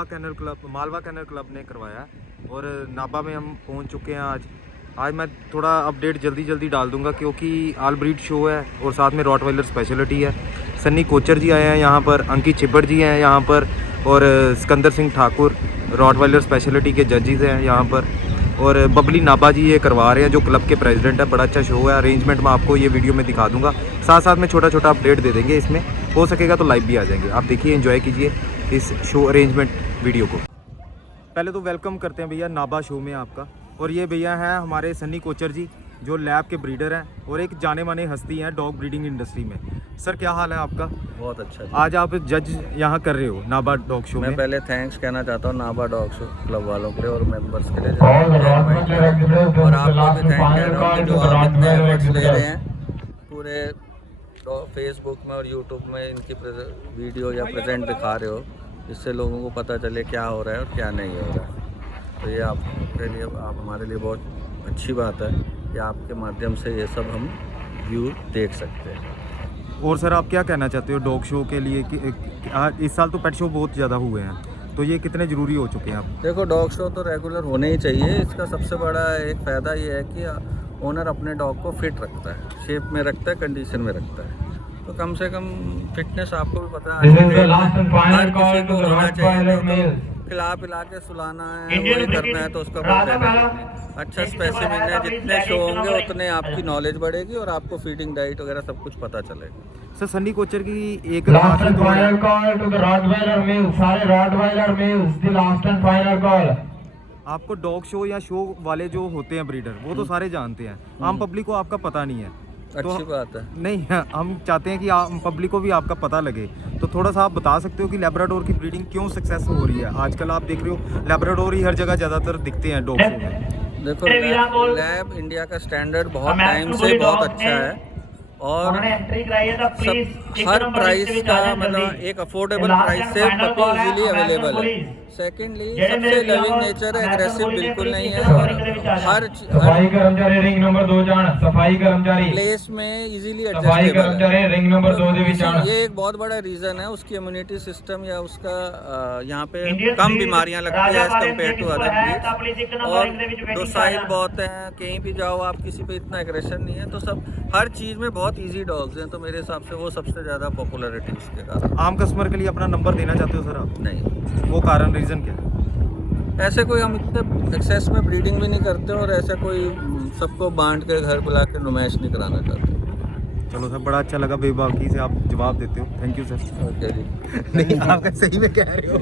Malwa kennel club ने करवाया और नाबा में हम पहुंच चुके हैं आज मैं थोड़ा अपडेट जल्दी डाल दूंगा क्योंकि ऑल ब्रीड शो है और साथ में रॉटवाइलर स्पेशलिटी है। सन्नी कोचर जी आए हैं यहाँ पर, अंकित छिब्बड़ जी हैं यहाँ पर और सिकंदर सिंह ठाकुर रॉटवाइलर स्पेशलिटी के जजेस हैं यहाँ पर और बबली नाबा जी ये करवा रहे हैं जो क्लब के प्रेसिडेंट है। बड़ा अच्छा शो है, अरेंजमेंट मैं आपको ये वीडियो में दिखा दूंगा, साथ में छोटा अपडेट दे देंगे। इसमें हो सकेगा तो लाइव भी आ जाएंगे, आप देखिए एंजॉय कीजिए इस शो अरेंजमेंट वीडियो को। पहले तो वेलकम करते हैं भैया नाबा शो में आपका। और ये भैया हैं हमारे सन्नी कोचर जी जो लैब के ब्रीडर हैं और एक जाने माने हस्ती हैं डॉग ब्रीडिंग इंडस्ट्री में। सर क्या हाल है आपका? बहुत अच्छा जी। आज आप जज यहाँ कर रहे हो नाबा डॉग शो में। मैं पहले थैंक्स कहना चाहता हूँ नाबा डॉग शो क्लब वालों के लिए और मेंबर्स के लिए और आपको भी थैंक कह रहा हूँ कि जो आप इतने एफर्ट्स ले रहे हैं पूरे फेसबुक में और यूट्यूब में इनकी वीडियो या प्रेजेंट दिखा रहे हो, जिससे लोगों को पता चले क्या हो रहा है और क्या नहीं हो रहा है। तो ये आपके लिए हमारे लिए बहुत अच्छी बात है कि आपके माध्यम से ये सब हम व्यू देख सकते हैं। और सर आप क्या कहना चाहते हो डॉग शो के लिए कि इस साल तो पेट शो बहुत ज़्यादा हुए हैं, तो ये कितने ज़रूरी हो चुके हैं आप? देखो डॉग शो तो रेगुलर होने ही चाहिए। इसका सबसे बड़ा एक फ़ायदा ये है कि ओनर अपने डॉग को फिट रखता है, शेप में रखता है, कंडीशन में रखता है। तो कम से कम फिटनेस आपको भी पता है हर किसी को होना चाहिए। तो खिला पिला के सुलाना है वही करना है तो उसका कोई फायदा नहीं। अच्छा स्पेसिमेन है, जितने शो होंगे उतने आपकी नॉलेज बढ़ेगी और आपको फीडिंग डाइट वगैरह सब कुछ पता चलेगा। सर सन्नी कोचर की एक आपको डॉग शो या शो वाले जो होते हैं ब्रीडर वो तो सारे जानते हैं, आम पब्लिक को आपका पता नहीं है। अच्छी बात है। नहीं हम चाहते हैं कि आम पब्लिक को भी आपका पता लगे, तो थोड़ा सा आप बता सकते हो कि लैब्राडोर की ब्रीडिंग क्यों सक्सेस हो रही है आजकल? आप देख रहे हो लैब्राडोर ही हर जगह ज़्यादातर दिखते हैं डॉग शो में। देखो लैब इंडिया का स्टैंडर्ड बहुत टाइम से बहुत अच्छा है और हर प्राइस का मतलब एक अफोर्डेबल प्राइस से पपी इजीली अवेलेबल है। सेकेंडली सबसे लविंग नेचर है, एग्रेसिव बिल्कुल नहीं है और हर सफाई कर्मचारी रिंग नंबर 2 जान सफाई कर्मचारी प्लेस में इजीली एडजस्टेबल है। रिंग नंबर 2 दे विच जान ये एक बहुत बड़ा रीजन है उसकी इम्यूनिटी सिस्टम या उसका यहाँ पे कम बीमारियां लगती है as compare to other breeds और डोसाइल बहुत हैं। कहीं भी जाओ आप किसी पे इतना एग्रेशन नहीं है, तो सब हर चीज़ में बहुत ईजी डॉग्स हैं। तो मेरे हिसाब से वो सबसे ज़्यादा पॉपुलरिटी उसके कारण। आम कस्टमर के लिए अपना नंबर देना चाहते हो सर आप? नहीं, वो कारण रीज़न क्या है? ऐसे कोई हम इतने एक्सेस में ब्रीडिंग भी नहीं करते और ऐसा कोई सबको बांट के घर बुला के नुमाइश नहीं कराना चाहते। चलो सर बड़ा अच्छा लगा बेबाकी से आप जवाब देते हो, थैंक यू सर। ओके जी। नहीं आपका सही में कह रहे हो।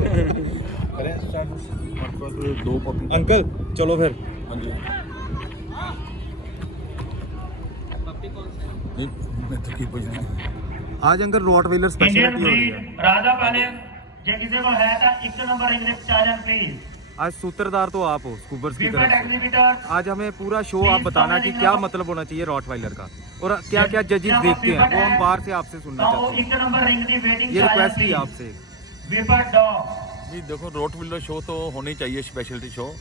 दो पपी अंकल चलो फिर। हाँ जी मैं तो की कुछ नहीं। आज अंकल रॉटवाइलर स्पेशलिटी हो रही है। राजा पाले जे किसी को है तो 1 नंबर इंग्लिश चार्जर प्लीज। आज सूत्रधार तो आप हो स्कूबर्स की तरफ से। एग्जीबिटर आज हमें पूरा शो आप बताना कि क्या मतलब होना चाहिए रॉटवाइलर का और क्या क्या जजेस देखते हैं वो हम बाहर से आपसे सुनना चाहते हैं। 1 नंबर रिंग दी वेटिंग ये रिक्वेस्ट ही आपसे। विपर डॉग जी देखो रोटविलर शो तो होने चाहिए, स्पेशलिटी शो।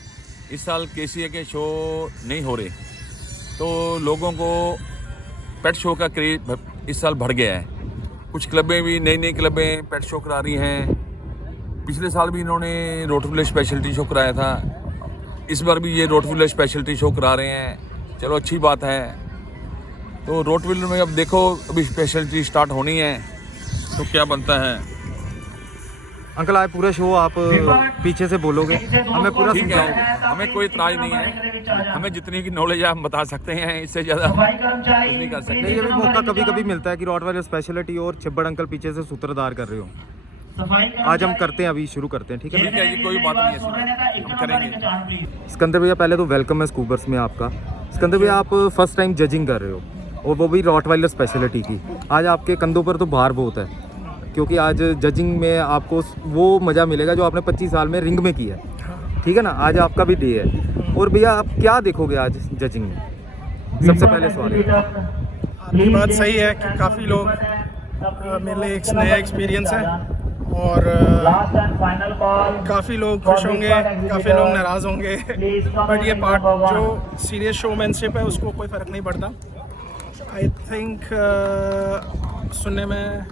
इस साल केसीए के शो नहीं हो रहे तो लोगों को पेट शो का क्रेज इस साल बढ़ गया है। कुछ क्लबें भी नई क्लबें पेट शो करा रही हैं। पिछले साल भी इन्होंने रोटविलर स्पेशलिटी शो कराया था, इस बार भी ये रोटविलर स्पेशलिटी शो करा रहे हैं। चलो अच्छी बात है। तो रोटविलर में अब देखो अभी स्पेशलिटी स्टार्ट होनी है तो क्या बनता है। अंकल आज पूरा शो आप पीछे से बोलोगे, हमें पूरा ठीक समझाओगे। है, हमें कोई इतराज नहीं है, हमें जितनी की नॉलेज है हम बता सकते हैं, इससे ज़्यादा कुछ नहीं कर सकते। ये भी मौका कभी कभी मिलता है कि रॉटवाइलर स्पेशलिटी और छिब्बड़ अंकल पीछे से सूत्रधार कर रहे हो। आज हम करते हैं, अभी शुरू करते हैं, ठीक है? ठीक है जी, कोई बात नहीं है, हम करेंगे। सिकंदर भैया पहले तो वेलकम है स्कूबर्स में आपका। सिकंदर भैया आप फर्स्ट टाइम जजिंग कर रहे हो और वो भी रॉटवाइलर स्पेशलिटी की। आज आपके कंधों पर तो भार बहुत है क्योंकि आज जजिंग में आपको वो मज़ा मिलेगा जो आपने 25 साल में रिंग में किया है, ठीक है ना? आज आपका भी डे है और भैया आप क्या देखोगे आज जजिंग में? सबसे पहले सवाल आपकी बात सही है कि काफ़ी लोग मेरे लिए एक नया एक्सपीरियंस है और काफ़ी लोग खुश होंगे, काफ़ी लोग नाराज़ होंगे बट ये पार्ट जो सीरियस शोमैनशिप है उसको कोई फ़र्क नहीं पड़ता। आई थिंक सुनने में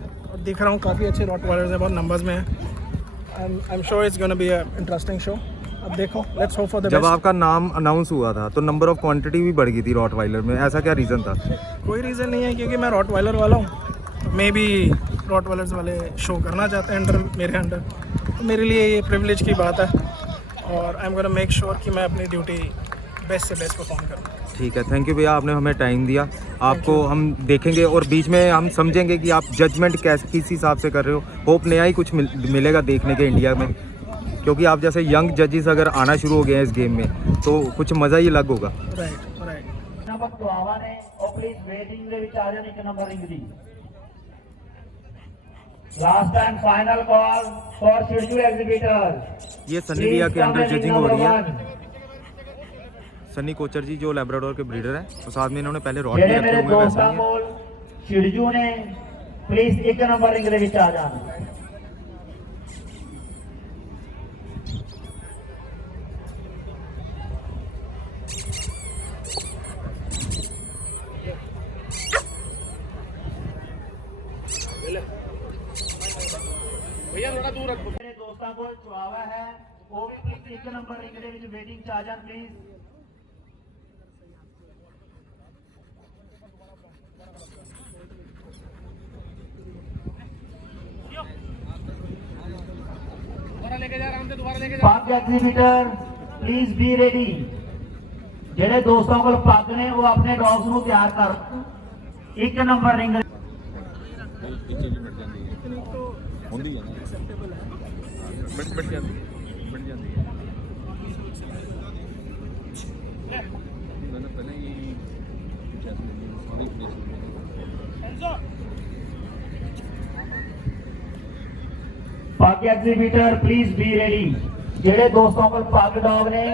दिख रहा हूँ काफ़ी अच्छे रॉटवाइलर्स हैं, बहुत नंबर्स में हैं I'm sure it's going to be an interesting show. अब देखो, let's hope for the जब best. आपका नाम अनाउंस हुआ था तो नंबर ऑफ क्वांटिटी भी बढ़ गई थी रॉटवाइलर में, ऐसा क्या रीज़न था? कोई रीज़न नहीं है क्योंकि मैं रॉटवाइलर वाला हूँ। मे बी रॉटवाइलर्स वाले शो करना चाहते हैं मेरे अंडर, तो मेरे लिए ये प्रिविलेज की बात है और I am gonna make sure कि मैं अपनी ड्यूटी बेस्ट से बेस्ट परफॉर्म करूँ। ठीक है, थैंक यू भैया, आपने हमें टाइम दिया। आपको हम देखेंगे और बीच में हम समझेंगे कि आप जजमेंट किस हिसाब से कर रहे हो। होप नया ही कुछ मिलेगा देखने के इंडिया में, क्योंकि आप जैसे यंग जजेस अगर आना शुरू हो गए हैं इस गेम में तो कुछ मज़ा ही अलग होगा। राइट। नंबर चुआवा ने और प्लीज वेटिंग ਦੇ ਵਿੱਚ ਆ ਜਾਣ ਇੱਕ number ring the last and final call for schedule exhibitor. ये सनी भैया के अंडर जजिंग हो रही है। सनी कोचर जी जो लैब्राडोर के ब्रीडर हैं और साथ में इन्होंने पहले रॉड भी ਜਿਹੜੇ रखे ਮੇਰੇ हुए हैं वैसे ਦੋਸਤਾਂ ही हैं। ਕੋਲ ਸ਼ਿੜਜੂ ਨੇ ਪਲੀਜ਼ ਇੱਕ ਨੰਬਰ ਰਿੰਗ ਦੇ ਵਿੱਚ ਆ ਜਾਣ। ਮੇਰੇ ਦੋਸਤਾਂ ਕੋਲ ਚੁਆਵਾ ਹੈ, ਉਹ ਵੀ ਪਲੀਜ਼ ਇੱਕ ਨੰਬਰ ਰਿੰਗ ਦੇ ਵਿੱਚ ਵੇਟਿੰਗ ਚ ਆ ਜਾਣ ਪਲੀਜ਼। पग एग्जीबिटर प्लीज बी रेडी। ਜਿਹੜੇ ਦੋਸਤਾਂ ਕੋਲ ਪੱਗ ਨੇ ਉਹ ਆਪਣੇ ਡੌਗਸ ਨੂੰ ਤਿਆਰ ਕਰ ਇੱਕ ਨੰਬਰ ਰਿੰਗ ਹੁੰਦੀ ਹੈ ਨਾ, ਮਿੰਟ ਜਾਂਦੀ ਹੈ ਨਾ ਪਹਿਲਾਂ ਹੀ ਸਾਰੀ ਪੱਗ ਐਗਜ਼ੀਬਿਟਰ ਪਲੀਜ਼ ਬੀ ਰੈਡੀ। ਜਿਹੜੇ ਦੋਸਤਾਂ ਕੋਲ ਪੱਗ ਡੌਗ ਨੇ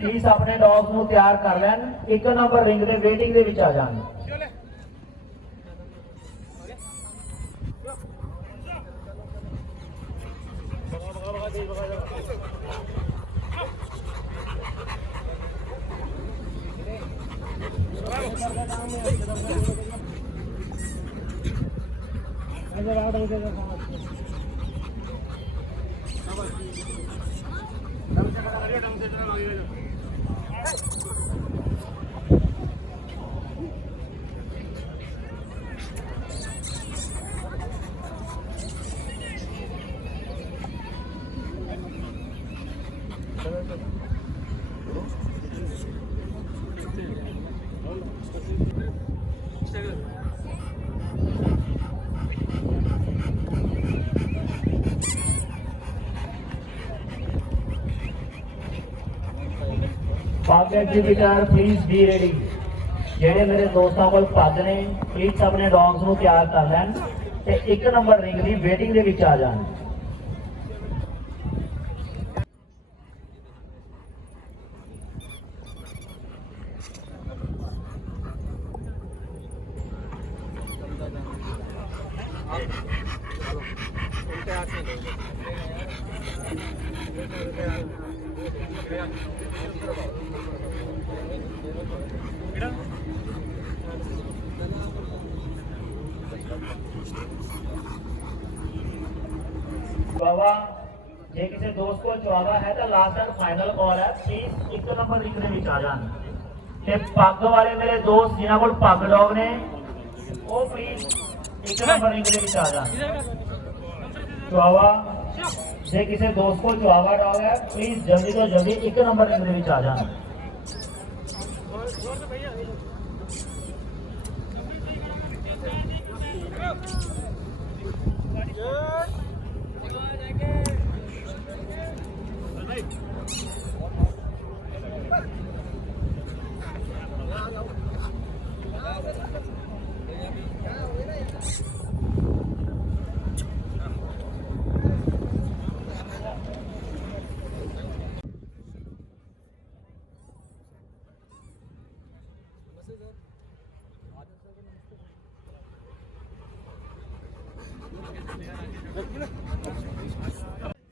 ਪਲੀਜ਼ ਆਪਣੇ ਡੌਗਸ ਨੂੰ ਤਿਆਰ ਕਰ ਲੈਣ, ਇੱਕ ਨੰਬਰ ਰਿੰਗ ਦੇ ਵੇਟਿੰਗ ਦੇ ਵਿੱਚ ਆ ਜਾਣ। पग एग्जीबिटर प्लीज बी रेडी। ਜਿਹੜੇ ਮੇਰੇ ਦੋਸਤਾਂ ਕੋਲ ਪੱਗ ਨੇ ਪਲੀਜ਼ ਆਪਣੇ ਡੌਗਸ ਨੂੰ ਤਿਆਰ ਕਰ ਲੈਣ ਤੇ ਇੱਕ ਨੰਬਰ ਰਿੰਗ ਦੀ ਵੇਟਿੰਗ ਦੇ ਵਿੱਚ ਆ ਜਾਣ। चुआवा जे किसी दोस्त को चुआवा है तो लास्ट एंड फाइनल कॉल है, प्लीज एक नंबर रिंग ਦੇ ਵਿੱਚ ਆ ਜਾਣ। ਤੇ ਪੱਗ ਵਾਲੇ ਮੇਰੇ ਦੋਸਤ ਜਿਨ੍ਹਾਂ ਕੋਲ ਪੱਗ ਡੌਗ ਨੇ ਉਹ ਪਲੀਜ਼ ਇੱਕ ਨੰਬਰ ਰਿੰਗ ਦੇ ਵਿੱਚ ਆ ਜਾਣ। ਚੁਆਵਾ ਜੇ ਕਿਸੇ ਦੋਸਤ ਕੋਲ ਚੁਆਵਾ ਡੌਗ ਹੈ ਪਲੀਜ਼ ਜਲਦੀ ਤੋਂ ਜਲਦੀ ਇੱਕ ਨੰਬਰ ਰਿੰਗ ਦੇ ਵਿੱਚ ਆ ਜਾਣ।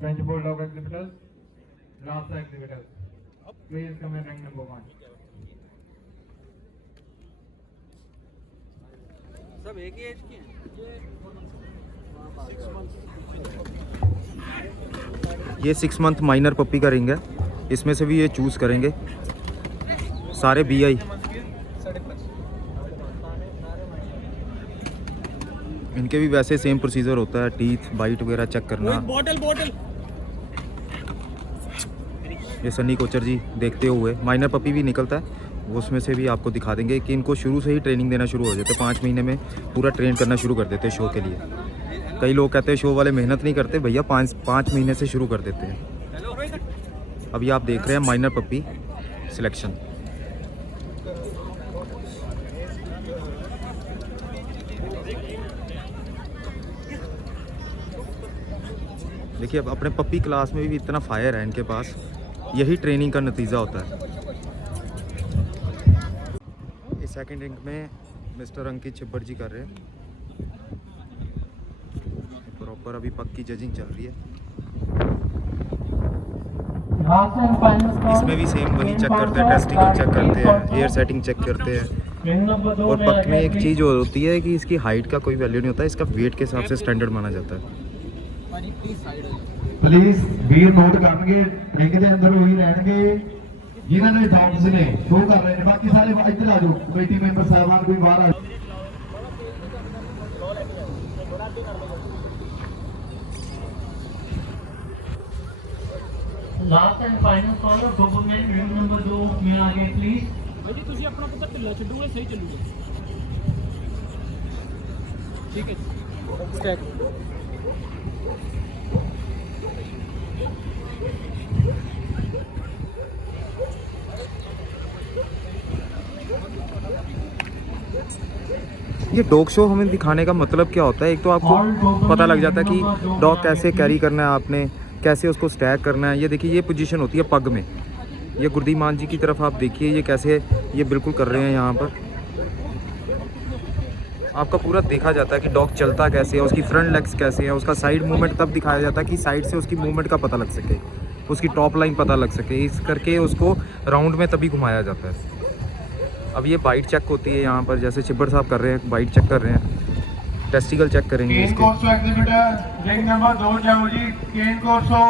French Bulldog exhibitors, Lhasa exhibitors. Please come in ring number 1. सब एक ही एज की हैं। ये 6 मंथ माइनर पप्पी का रिंग है, इसमें से भी ये चूज़ करेंगे। सारे BI। इनके भी वैसे सेम प्रोसीजर होता है, टीथ बाइट वगैरह चेक करना। बोतल ये सन्नी कोचर जी देखते हुए माइनर पपी भी निकलता है, उसमें से भी आपको दिखा देंगे कि इनको शुरू से ही ट्रेनिंग देना शुरू हो जाते हैं। 5 महीने में पूरा ट्रेन करना शुरू कर देते हैं शो के लिए। कई लोग कहते हैं शो वाले मेहनत नहीं करते, भैया 5 महीने से शुरू कर देते हैं। अभी आप देख रहे हैं माइनर पपी सिलेक्शन। देखिए अब अपने पप्पी क्लास में भी इतना फायर है इनके पास, यही ट्रेनिंग का नतीजा होता है। इस सेकंड रिंग में मिस्टर अंकित छिब्बर जी कर रहे हैं प्रॉपर। अभी पक की जजिंग चल रही है। इसमें भी सेम वही चेक करते हैं, टेस्टिकल चेक करते हैं, एयर सेटिंग चेक करते हैं। और पक में एक चीज़ होती है कि इसकी हाइट का कोई वैल्यू नहीं होता, इसका वेट के हिसाब से स्टैंडर्ड माना जाता है। प्लीज वीर नोट करनगे रिंग दे अंदर वही रहणगे जिन्हां दे डॉग्स ने शो कर रहे हैं। बाकी सारे इधर आ जाओ, कमेटी मेंबर साहबान कोई बाहर आ। Last and final call of document ring number 2 में आ गए प्लीज। भाई जी ਤੁਸੀਂ ਆਪਣਾ ਪੁੱਤਰ ਢਿੱਲਾ ਛੱਡੋਗੇ ਸਹੀ ਚੱਲੂਗਾ। ਠੀਕ ਹੈ ਸਟੈਕ। ये डॉग शो हमें दिखाने का मतलब क्या होता है, एक तो आपको पता लग जाता है कि डॉग कैसे कैरी करना है आपने, कैसे उसको स्टैक करना है। ये देखिए ये पोजीशन होती है पग में। ये गुरदीमान जी की तरफ आप देखिए ये कैसे ये बिल्कुल कर रहे हैं। यहाँ पर आपका पूरा देखा जाता है कि डॉग चलता कैसे है, उसकी फ्रंट लेग्स कैसे है, उसका साइड मूवमेंट तब दिखाया जाता है कि साइड से उसकी मूवमेंट का पता लग सके, उसकी टॉप लाइन पता लग सके। इस करके उसको राउंड में तभी घुमाया जाता है। अब ये बाइट चेक होती है यहाँ पर, जैसे छिब्बर साहब कर रहे हैं, बाइट चेक कर रहे हैं, टेस्टिकल चेक करेंगे केन इसके। कोर्सो एग्जीबिटर रिंग नंबर 2 जाओ जी। केन कोर्सो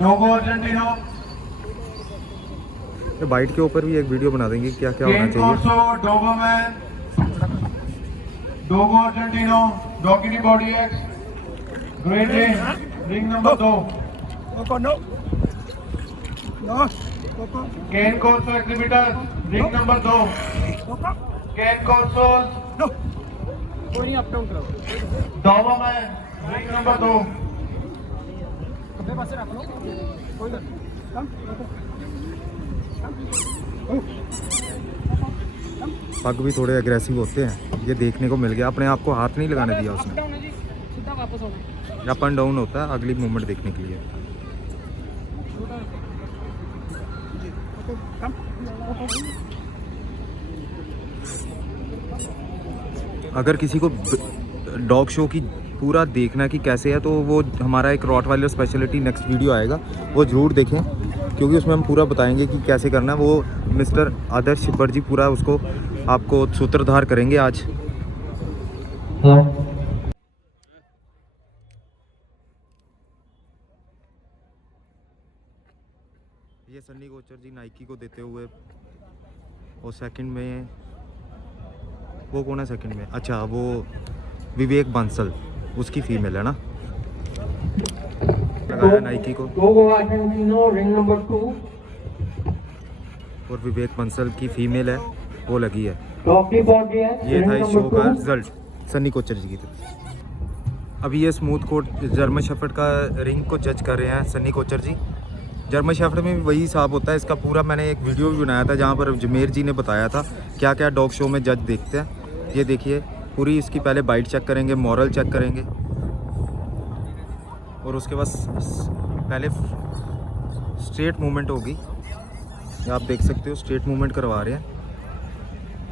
डोगो अर्जेंटिनो। ये बाइट के ऊपर भी एक वीडियो बना देंगे क्या क्या होना केन चाहिए। कोर्सो डोगोमैन डोगो अर्जेंटिनो डॉगिनी बॉडी एक्स Great Dane ring number 2। No no Cane Corso exhibitor ring number 2। Cane Corso कोई नहीं अप डाउन करो। Doberman ring number 2। खब्बे पासे रख लो कोई गल पग भी थोड़े एग्रेसिव होते हैं, ये देखने को मिल गया। अपने आप को हाथ नहीं लगाने दिया उसने। डाउन है जी, सीधा वापस होना। अप एंड डाउन होता है अगली मूवमेंट देखने के लिए। अगर किसी को डॉग शो की पूरा देखना कि कैसे है, तो वो हमारा एक रॉटवाइलर स्पेशलिटी नेक्स्ट वीडियो आएगा, वो ज़रूर देखें, क्योंकि उसमें हम पूरा बताएंगे कि कैसे करना है। वो मिस्टर आदर्श छिब्बर जी पूरा उसको आपको सूत्रधार करेंगे आज। ये सन्नी कोचर जी नाइकी को देते हुए, और सेकंड में वो कौन है सेकंड में? अच्छा वो विवेक बंसल, उसकी फीमेल है ना, लगाया नाइकी को। रिंग नंबर 2 और विवेक बंसल की फीमेल है, वो लगी है। डॉगी बॉडी एक्स ये रिंग था इस नंबर शो का 2। रिजल्ट सन्नी कोचर जी की तरफ। अभी ये स्मूथ कोट जर्मन शेफर्ड का रिंग को जज कर रहे हैं सन्नी कोचर जी। जर्मन शेफर्ड में भी वही हिसाब होता है। इसका पूरा मैंने एक वीडियो भी बनाया था जहाँ पर जमेर जी ने बताया था क्या क्या डॉग शो में जज देखते हैं। ये देखिए पूरी इसकी पहले बाइट चेक करेंगे, मॉरल चेक करेंगे, और उसके बाद पहले स्ट्रेट मूवमेंट होगी। ये आप देख सकते हो स्ट्रेट मूवमेंट करवा रहे हैं।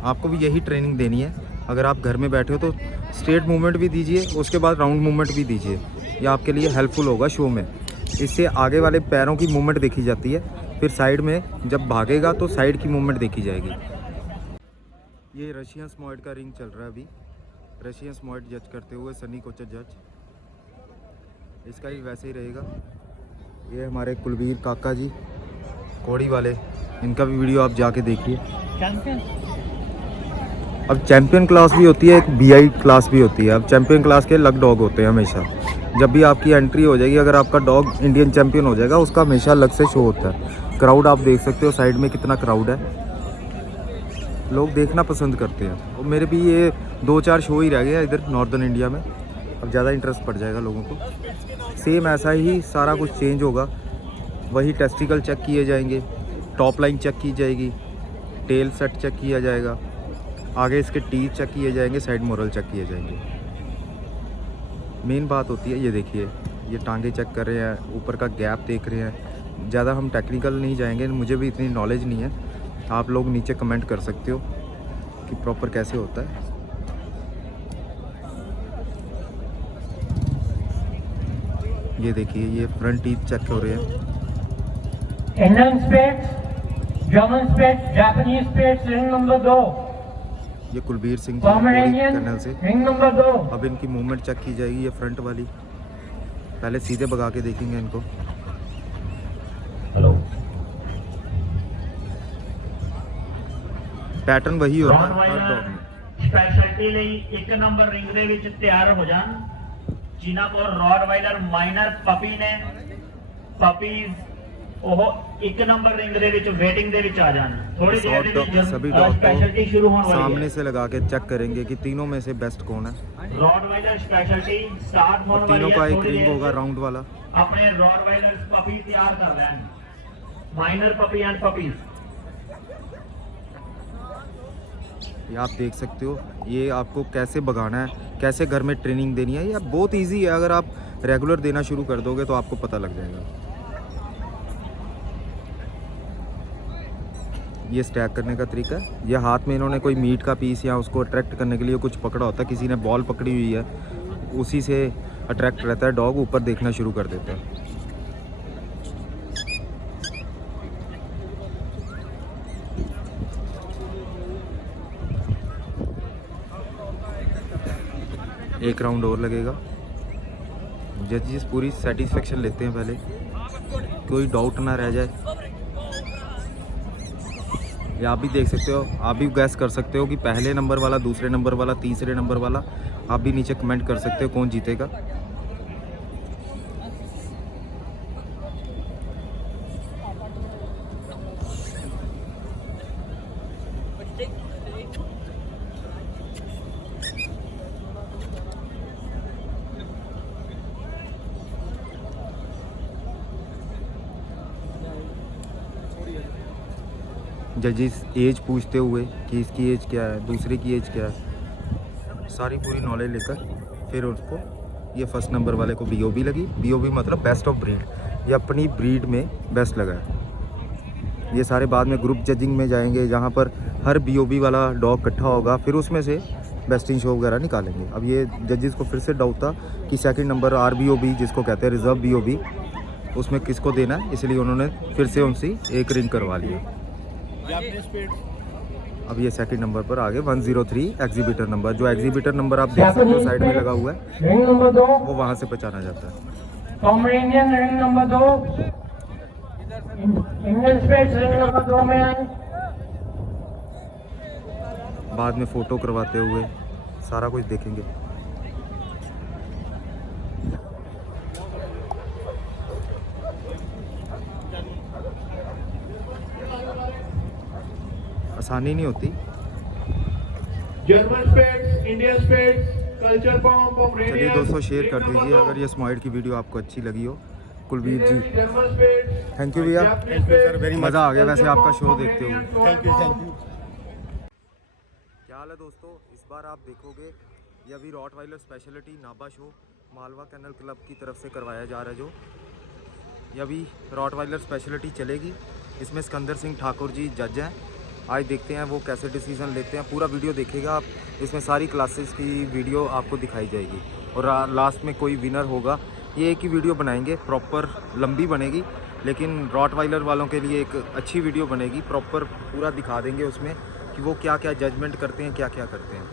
आपको भी यही ट्रेनिंग देनी है। अगर आप घर में बैठे हो तो स्ट्रेट मूवमेंट भी दीजिए, उसके बाद राउंड मूवमेंट भी दीजिए। ये आपके लिए हेल्पफुल होगा शो में। इससे आगे वाले पैरों की मूवमेंट देखी जाती है, फिर साइड में जब भागेगा तो साइड की मूवमेंट देखी जाएगी। ये रशियन स्मॉइड का रिंग चल रहा है अभी, रशियन स्मॉइड जज करते हुए सनी कोचर जज। इसका ही वैसे ही रहेगा। ये हमारे कुलवीर काका जी कौड़ी वाले, इनका भी वीडियो आप जाके देखिए। अब चैम्पियन क्लास भी होती है, एक BI क्लास भी होती है। अब चैम्पियन क्लास के अलग डॉग होते हैं हमेशा। जब भी आपकी एंट्री हो जाएगी, अगर आपका डॉग इंडियन चैम्पियन हो जाएगा, उसका हमेशा अलग से शो होता है। क्राउड आप देख सकते हो साइड में कितना क्राउड है, लोग देखना पसंद करते हैं। और मेरे भी ये 2-4 शो ही रह गए हैं इधर नॉर्दर्न इंडिया में, अब ज़्यादा इंटरेस्ट पड़ जाएगा लोगों को। सेम ऐसा ही सारा कुछ चेंज होगा। वही टेस्टिकल चेक किए जाएंगे, टॉप लाइन चेक की जाएगी, टेल सेट चेक किया जाएगा, आगे इसके टीथ चेक किए जाएंगे, साइड मोरल चेक किए जाएंगे। मेन बात होती है, ये देखिए ये टांगे चेक कर रहे हैं, ऊपर का गैप देख रहे हैं। ज़्यादा हम टेक्निकल नहीं जाएंगे, मुझे भी इतनी नॉलेज नहीं है। आप लोग नीचे कमेंट कर सकते हो कि प्रॉपर कैसे होता है। ये देखिए ये फ्रंट टीथ चेक हो रहे हैं। Indian spades, German spades, Japanese spades, ring number 2। ये कुलबीर सिंह जी कर्नल से। Ring number 2। अब इनकी मूवमेंट चेक की जाएगी, ये फ्रंट वाली। पहले सीधे भगा के देखेंगे इनको। हेलो। पैटर्न वही होता है हर डॉग में। स्पेशलिटी ਲਈ 1 ਨੰਬਰ ਰਿੰਗ ਦੇ ਵਿੱਚ ਤਿਆਰ ਹੋ ਜਾਣ। ਜਿਨ੍ਹਾਂ ਕੋਲ ਰੌਡਵਾਈਲਰ ਮਾਈਨਰ ਪਪੀ ਨੇ, ਪਪੀਜ਼ ਉਹ 1 ਨੰਬਰ ਰਿੰਗ ਦੇ ਵਿੱਚ ਵੇਟਿੰਗ ਦੇ ਵਿੱਚ ਆ ਜਾਣ। थोड़ी देर सभी डॉग स्पेशलिटी शुरू होने वाली है। सामने से लगा के चेक करेंगे कि तीनों में से बेस्ट कौन है। रॉडवाइलर स्पेशलिटी स्टार्ट होने वाली तीनों है। का एक थोड़ी रिंग देर होगा से राउंड वाला। अपने रॉडवाइलर पपी तैयार कर लें, माइनर पपी एंड पपीज। ये आप देख सकते हो, ये आपको कैसे भगाना है, कैसे घर में ट्रेनिंग देनी है। ये बहुत इजी है, अगर आप रेगुलर देना शुरू कर दोगे तो आपको पता लग जाएगा। ये स्टैक करने का तरीका है। ये हाथ में इन्होंने कोई मीट का पीस या उसको अट्रैक्ट करने के लिए कुछ पकड़ा होता है, किसी ने बॉल पकड़ी हुई है, उसी से अट्रैक्ट रहता है डॉग, ऊपर देखना शुरू कर देता है। एक राउंड और लगेगा। जजेस पूरी सेटिस्फेक्शन लेते हैं पहले, कोई डाउट ना रह जाए। ये आप भी देख सकते हो, आप भी गैस कर सकते हो कि पहले नंबर वाला, दूसरे नंबर वाला, तीसरे नंबर वाला। आप भी नीचे कमेंट कर सकते हो कौन जीतेगा। जजेस एज पूछते हुए कि इसकी एज क्या है, दूसरे की एज क्या है, सारी पूरी नॉलेज लेकर फिर उसको, ये फर्स्ट नंबर वाले को BOB लगी। BOB मतलब बेस्ट ऑफ ब्रीड, ये अपनी ब्रीड में बेस्ट लगा है। ये सारे बाद में ग्रुप जजिंग में जाएंगे, जहाँ पर हर BOB वाला डॉग इकट्ठा होगा, फिर उसमें से बेस्टिंग शो वगैरह निकालेंगे। अब ये जजेस को फिर से डाउट था कि सेकंड नंबर RBOB जिसको कहते हैं रिजर्व BOB, उसमें किसको देना है, इसलिए उन्होंने फिर से उनसे एक रिंग करवा लिया। अब ये सेकंड नंबर पर आगे 103 एग्जीबिटर नंबर, जो एग्जीबिटर नंबर आप देख सकते हो साइड में लगा हुआ है, रिंग नंबर 2 वो वहाँ से पहचाना जाता है। Pomeranian ring number 2, Indian spades ring number 2 में आए। बाद में फ़ोटो करवाते हुए सारा कुछ देखेंगे। आसानी नहीं होती। German spades, Indian spades, culture form, चलिए पोमेरेनियन। दोस्तों शेयर कर दीजिए अगर ये स्मॉइड की वीडियो आपको अच्छी लगी हो। कुलवीर जी जर्मन स्पेट्स, थैंक यू भैया, मज़ा आ गया वैसे आपका शो देखते हुए। Thank you. क्या हाल है दोस्तों, इस बार आप देखोगे ये अभी Rottweiler speciality Nabha show Malwa kennel club की तरफ से करवाया जा रहा है। जो ये अभी रॉटवाइलर स्पेशलिटी चलेगी, इसमें सिकंदर सिंह ठाकुर जी जज हैं। आज देखते हैं वो कैसे डिसीजन लेते हैं, पूरा वीडियो देखिएगा आप, इसमें सारी क्लासेस की वीडियो आपको दिखाई जाएगी और लास्ट में कोई विनर होगा। ये एक ही वीडियो बनाएंगे, प्रॉपर लंबी बनेगी, लेकिन रॉटवाइलर वालों के लिए एक अच्छी वीडियो बनेगी, प्रॉपर पूरा दिखा देंगे उसमें कि वो क्या क्या जजमेंट करते हैं, क्या क्या करते हैं।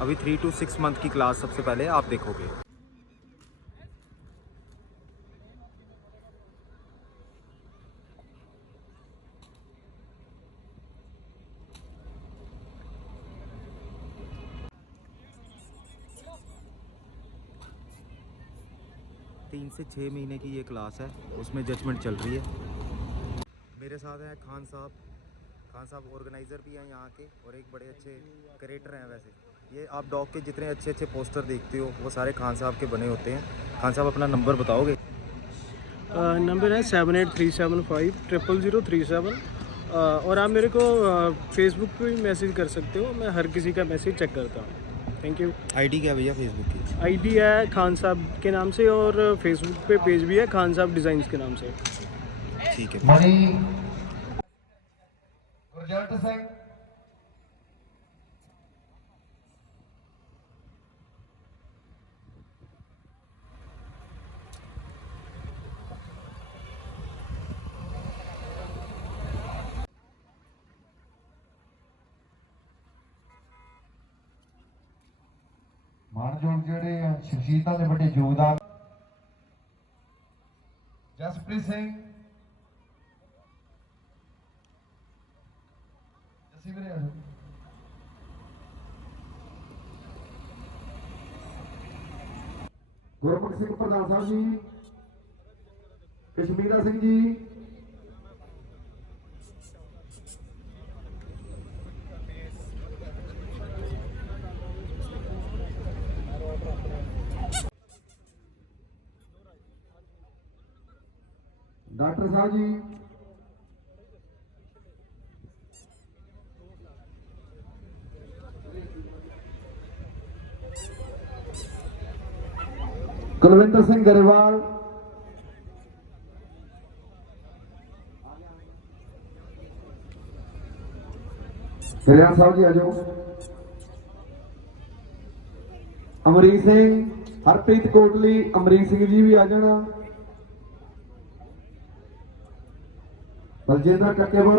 अभी 3 to 6 मंथ की क्लास सबसे पहले आप देखोगे। तीन से 6 महीने की ये क्लास है, उसमें जजमेंट चल रही है। मेरे साथ हैं खान साहब ऑर्गेनाइज़र भी हैं यहाँ के और एक बड़े अच्छे क्रिएटर हैं। वैसे ये आप डॉग के जितने अच्छे अच्छे पोस्टर देखते हो वो सारे खान साहब के बने होते हैं। खान साहब अपना नंबर बताओगे? नंबर है 7837500037 और आप मेरे को फेसबुक पे भी मैसेज कर सकते हो, मैं हर किसी का मैसेज चेक करता हूँ। Thank you. आईडी क्या है भैया फेसबुक की? आईडी है खान साहब के नाम से और फेसबुक पे पेज भी है खान साहब डिज़ाइंस के नाम से। ठीक है। मणि गुरजंट सिंह, ਮਾਨਯੋਗ ਜਿਹੜੇ ਆ ਸ਼ਖਸੀਅਤਾਂ ਦੇ ਵੱਡੇ ਯੋਗਦਾਨ। ਜਸਪ੍ਰੀਤ ਸਿੰਘ, ਜੱਸੀ ਵੀਰੇ ਆ ਜਾਓ। ਗੁਰਮੁਖ ਸਿੰਘ ਪ੍ਰਧਾਨ ਸਾਹਿਬ ਜੀ, ਕਸ਼ਮੀਰਾ ਸਿੰਘ ਜੀ, डॉक्टर साहब जी, कुलविंदर सिंह गरेवाल, कल्याण साहब जी आ जाओ। अमरीक सिंह, हरप्रीत कोटली, अमरीक सिंह जी भी आ जाना। बलजिंदर टक्केवर,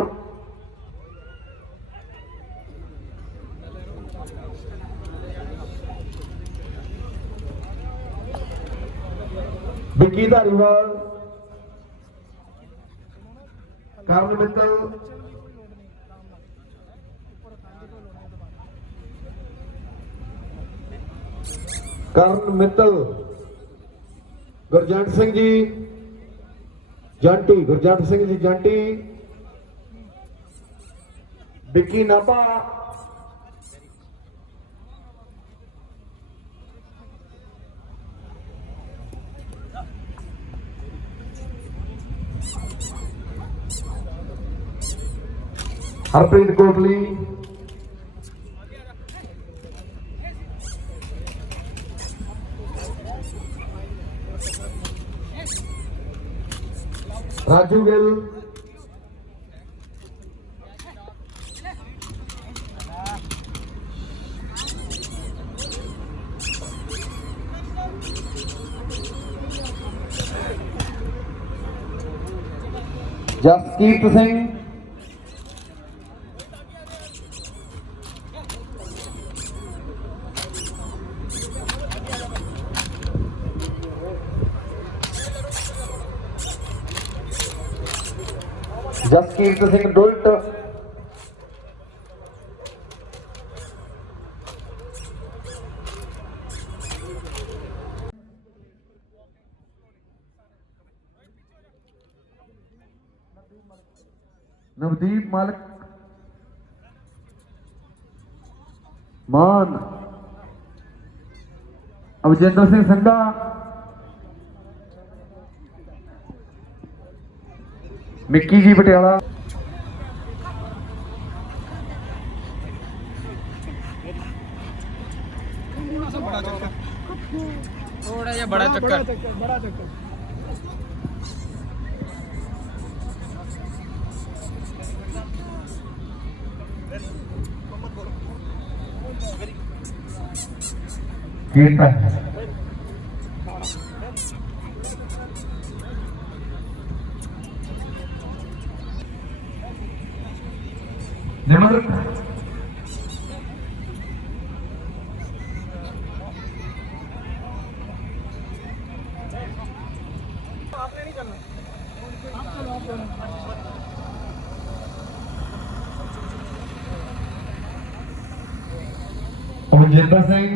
विक्की धारीवाल, करण मित्तल, गुरजंट सिंह जी, जांटी, गुरजंट सिंह जी जांटी, विक्की नाभा, हरप्रीत कोटली, राजू गिल, जसकीर्त सिंह, जसकीर्त सिंह डुल्ट, नवदीप मालिक, मान, अवजिंदर सिंह संघा, मिक्की जी पटियाला, थोड़ा या बड़ा चक्कर, बड़ा चक्कर। गुरजिंदर सिंह,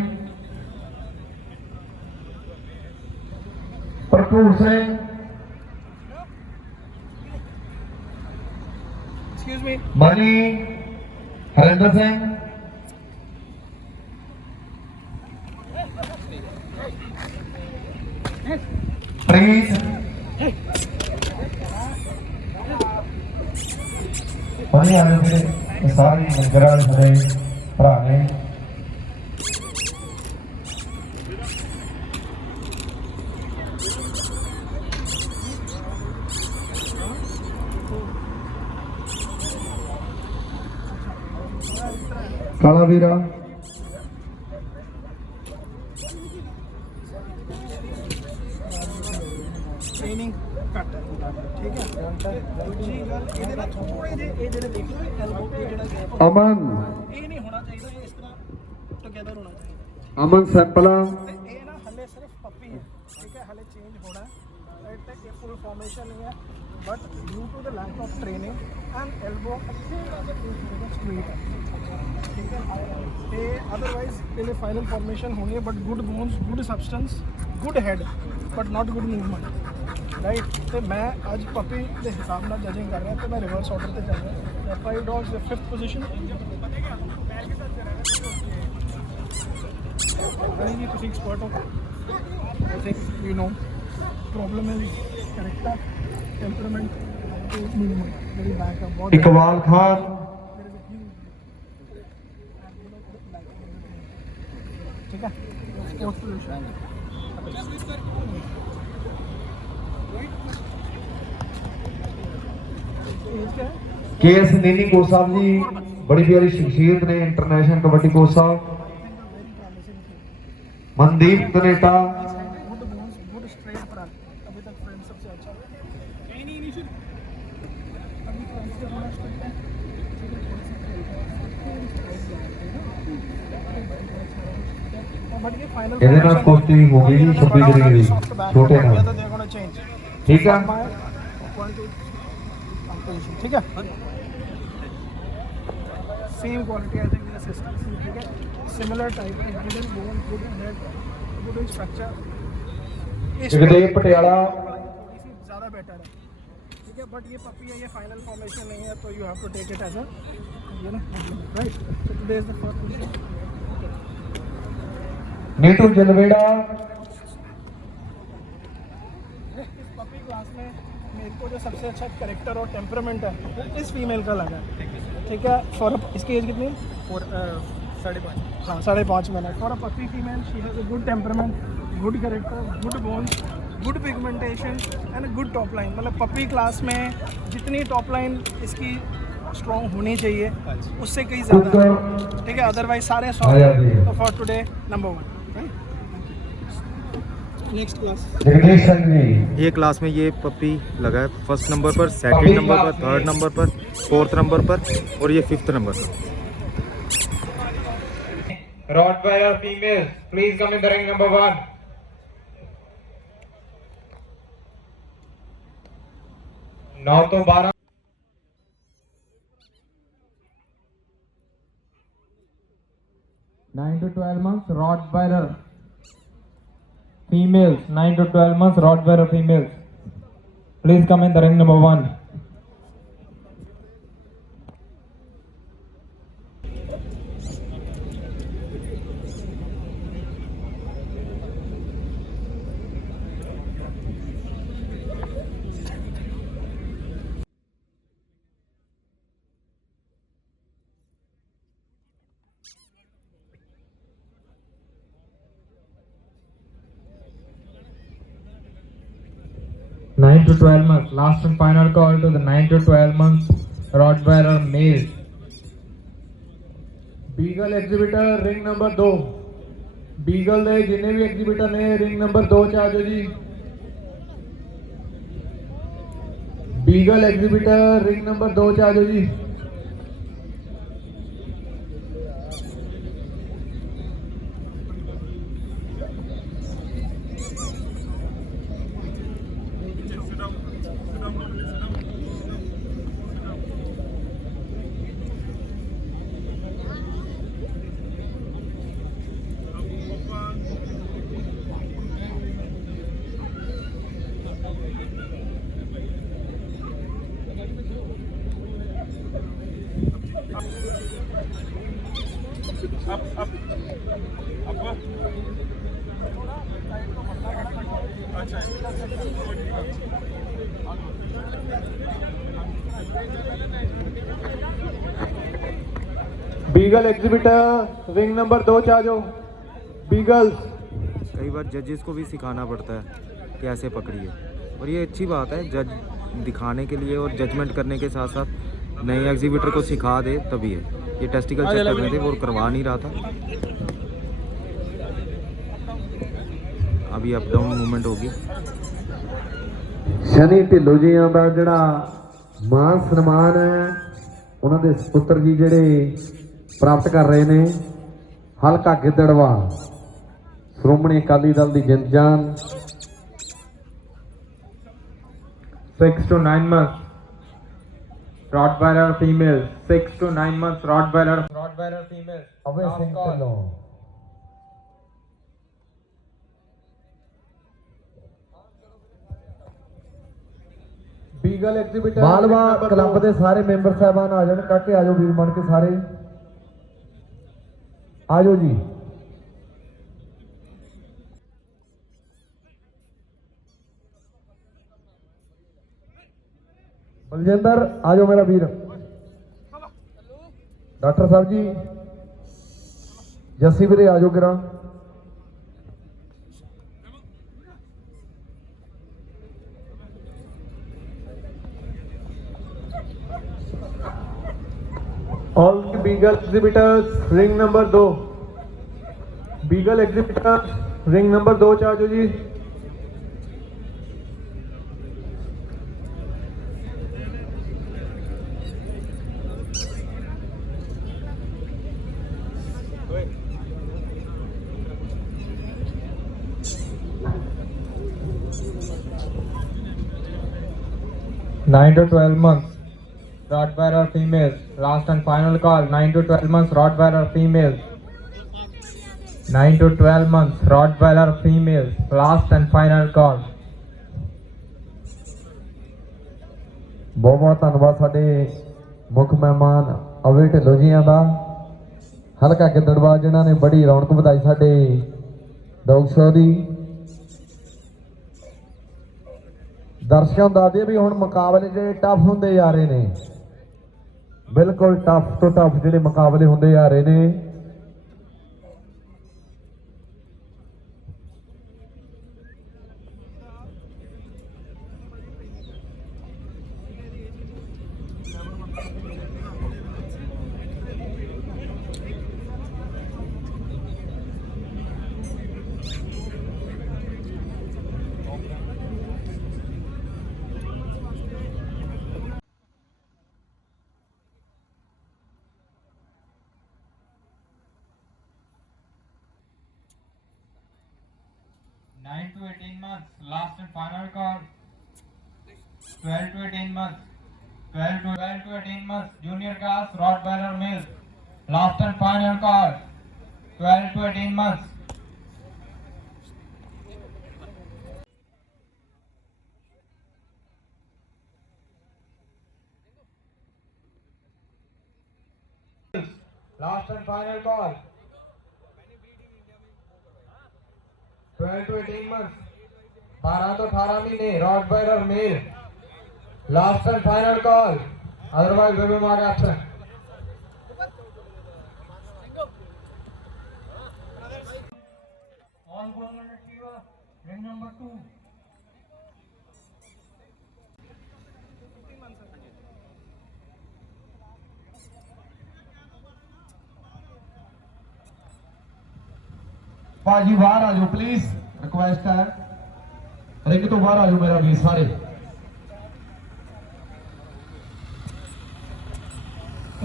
भरपूर सिंह, एक्सक्यूज मी, मनी, हरिंदर सिंह, प्रीत, मनी आने से सारी नगरा से भरा ने काला वीरा, ट्रेनिंग घट है, ठीक है। दूजी गल ਇਹਦੇ ਨਾਲ ਥੋੜੇ ਜਿਹੇ ਇਹ ਜਿਹੜੇ ਦੇਖ ਲਓ ਐਲਬੋ ਤੇ ਜਿਹੜਾ ਗੈਪ अमन, ਇਹ ਨਹੀਂ ਹੋਣਾ ਚਾਹੀਦਾ, ਇਹ ਇਸ ਤਰ੍ਹਾਂ ਟੁਗੇਦਰ ਹੋਣਾ ਚਾਹੀਦਾ। अमन सैंपला, ਤੇ ਇਹ ਨਾ ਹਲੇ ਸਿਰਫ ਪੱਪੀ ਹੈ, ਠੀਕ ਹੈ, ਹਲੇ ਚੇਂਜ ਹੋਣਾ ਹੈ, ਰਾਈਟ ਤੱਕ ਇਹ ਫੁੱਲ ਫਾਰਮੇਸ਼ਨ ਨਹੀਂ ਹੈ, but due to the lack of training and elbow straight ਹੈ, ਠੀਕ ਹੈ। ਤੇ ਅਦਰਵਾਈਜ਼ ਇਹਦੇ ਫਾਈਨਲ ਫਾਰਮੇਸ਼ਨ ਹੋਣੀ ਹੈ, but good bonus, good substance, good head, but not good movement, right. ਤੇ ਮੈਂ ਅੱਜ ਪੱਪੀ ਦੇ ਹਿਸਾਬ ਨਾਲ ਜਜਿੰਗ ਕਰ ਰਿਹਾ, ਤੇ ਮੈਂ ਰਿਵਰਸ ਆਰਡਰ ਤੇ ਚੱਲ ਰਿਹਾ। ਫਾਈਵ ਡੌਗਸ ਦੇ 5th ਪੋਜੀਸ਼ਨ। हनी जी तुम एक्सपर्ट हो, I think you know problem is character, temperament, movement, very back up बहुत इकबाल खान, ठीक है। स्पोर्ट्स पोजीशन एज क्या है? के एस नीनी कोच साहब जी बड़ी प्यारी शख्सियत ने, इंटरनेशनल कबड्डी कोच साहब, Mandeep Kaneta, good bones, good straight पर अभी तक फ्रेंड सबसे अच्छा है। नहीं इनिशियल अभी फ्रेंड से थोड़ा स्ट्रेट है, बट ये फाइनल ਇਹਦੇ ਨਾਲ ਕੁਸ਼ਤੀ ਹੋਗੀ ਜੀ 26 ਤਰੀਕ ਦੀ ਛੋਟੇ ਨਾਲ, तो they're going to change, ठीक है। point to competition, ठीक है। Same quality I think consistency, ठीक है, सिमिलर टाइप है, good in bone, good in head, good in structure, Jagdev पटियाला, थोड़ी सी ज़्यादा बेटर है, ठीक है। बट ये पपी है, ये फाइनल फॉर्मेशन नहीं है, तो you have to take it as a, you know, right. So today is the first position. Neetu Jalwera, इस पपी क्लास में मेरे को जो सबसे अच्छा कैरेक्टर और टेम्परामेंट है वो इस फीमेल का लगा, ठीक है। फॉर इसकी एज कितनी है? 5.5, हाँ 5.5 महीना। For a puppy female she has a good temperament, good character, good bones, good pigmentation and good top line. मतलब पपी क्लास में जितनी टॉप लाइन इसकी स्ट्रॉन्ग होनी चाहिए उससे कहीं ज़्यादा, ठीक है। अदरवाइज सारे सॉफ्ट। तो for today number 1, next class Jagdish Singh ji, ये क्लास में ये पपी लगा है 1st नंबर पर, 2nd नंबर पर, 3rd नंबर पर, 4th नंबर पर और ये 5th नंबर पर। Rottweiler females, please come in the ring number 1. नौ तो 12, 9 to 12 months Rottweiler females, 9 to 12 months Rottweiler females. Please come in the ring number 1. Nine to 12 months. Last and final call to the 9 to 12 months Rottweiler male. Beagle exhibitor ring number 2, beagle दे जिन्हें भी एग्जीबिटर ने ring number 2 च आ जाओ जी। Beagle exhibitor ring number 2 च आ जाओ जी। Beagle exhibitor ring number 2 च आ जाओ बीगल्स। कई बार जजेस को भी सिखाना पड़ता है कैसे पकड़िए, और ये अच्छी बात है जज दिखाने के लिए और जजमेंट करने के साथ साथ नए एग्जीबिटर को सिखा दे, तभी है। ये टेस्टिकल चेक करने थे, वो करवा नहीं रहा था। अभी अप डाउन मूवमेंट होगी। शनि ढिल्लो जियां दा जिहड़ा मान सन्मान है ਉਹਨਾਂ ਦੇ ਸੁਪੁੱਤਰ ਜੀ ਜਿਹੜੇ ਪ੍ਰਾਪਤ ਕਰ ਰਹੇ ਨੇ ਹਲਕਾ ਗਿੱਦੜਵਾਲ ਸ਼੍ਰੋਮਣੀ ਅਕਾਲੀ ਦਲ ਦੀ ਜਿੰਦ ਜਾਨ। 6 to 9 months Rottweiler female, 6 to 9 months Rottweiler female, ਅਵੇ ਸਿੰਘ ਢਿੱਲੋਂ। बीगल एग्जीबिटर ਮਾਲਵਾ ਕਲੱਬ ਦੇ ਸਾਰੇ ਮੈਂਬਰ ਸਾਹਿਬਾਨ ਆ ਜਾਣ, ਕਾਕੇ ਆ ਜਾਓ ਵੀਰ ਬਣ ਕੇ ਸਾਰੇ ਆ ਜਾਓ ਜੀ। ਬਲਜਿੰਦਰ ਆ ਜਾਓ ਮੇਰਾ ਵੀਰ। ਡਾਕਟਰ ਸਾਹਿਬ ਜੀ ਜੱਸੀ ਵੀਰੇ ਆ ਜਾਓ ਕਿਰਾਂ। All beagle exhibitors ring number 2। Beagle exhibitors ring number 2 च आ जाओ जी। Nine to 12 months Rottweiler females, last and final call. 9 to 12 months Rottweiler females, 9 to 12 months Rottweiler females, last and final call. ਬਹੁਤ ਬਹੁਤ ਧੰਨਵਾਦ ਸਾਡੇ ਮੁੱਖ ਮਹਿਮਾਨ ਅਵੇ ਢਿੱਲੋਂ ਜੀਆਂ ਦਾ, ਹਲਕਾ ਗਿੱਦੜਬਾਹ ਜਿਨ੍ਹਾਂ ਨੇ ਬੜੀ ਰੌਣਕ ਵਧਾਈ ਸਾਡੇ ਡੌਗ ਸ਼ੋਅ ਦੀ। ਦਰਸ਼ਕਾਂ ਨੂੰ ਦੱਸ ਦਈਏ ਵੀ ਹੁਣ ਮੁਕਾਬਲੇ ਜਿਹੜੇ ਟਫ ਹੁੰਦੇ ਜਾ ਰਹੇ ਨੇ, ਬਿਲਕੁਲ ਟਫ ਤੋਂ ਟਫ ਜਿਹੜੇ ਮੁਕਾਬਲੇ ਹੁੰਦੇ ਜਾ ਰਹੇ ਨੇ। Nine to 18 months, last and final call. 12 to 18 months, 12 to 18 months, junior class Rottweiler male, last and final call. 12 to 18 months. Last and final call. 12 to 18 months, 12 to 18 महीने, Rottweiler male, last and final call, otherwise we will mark absent. All golden retriever, ring number 2. ਭਾਜੀ ਬਾਹਰ ਆ ਜਾਓ please, request ਹੈ, ਰਿੰਗ ਤੋਂ ਬਾਹਰ ਆ ਜਾਓ ਮੇਰਾ ਵੀਰ ਸਾਰੇ।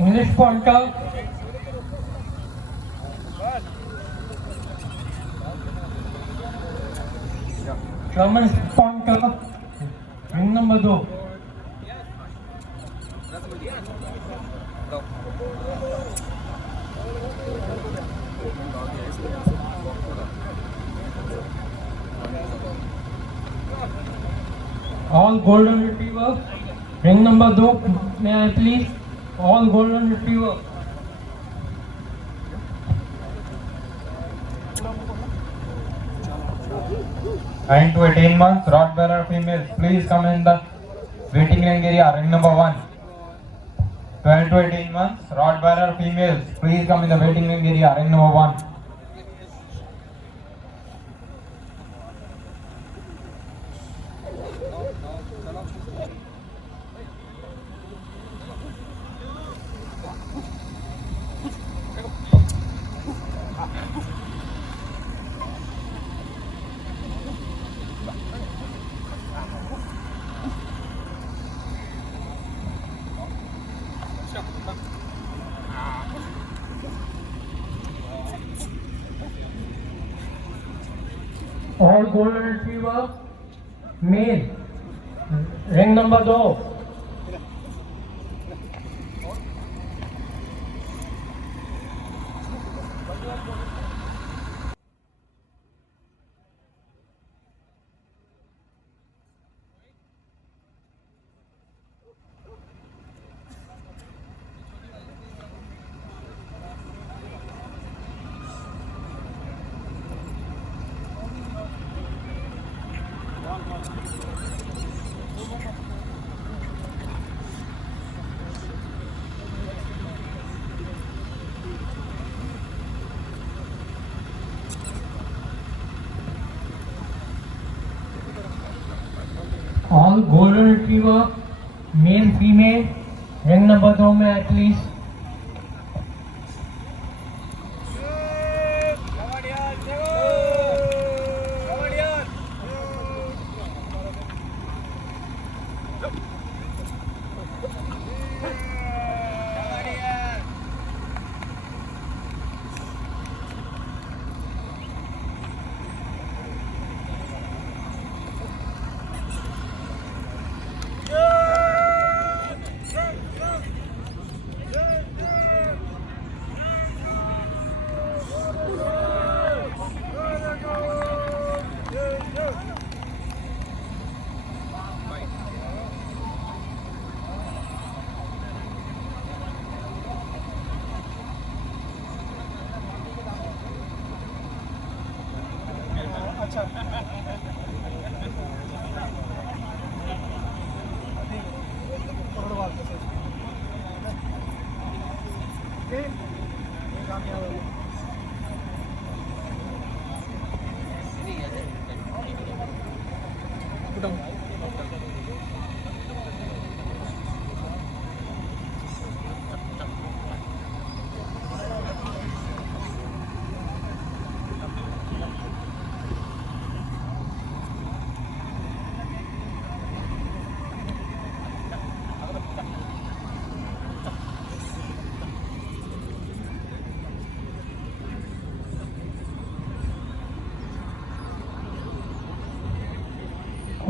English pointer, German pointer, ring number 2. All golden retriever, ring number 2, may I please? All golden retriever. 9 to 18 months, Rottweiler females, please come in the waiting ring area, ring number 1. 12 to 18 months, Rottweiler females, please come in the waiting ring area, ring number 1. All golden retriever male, ring number 2. All golden retriever male female, ring number 2 में आए please.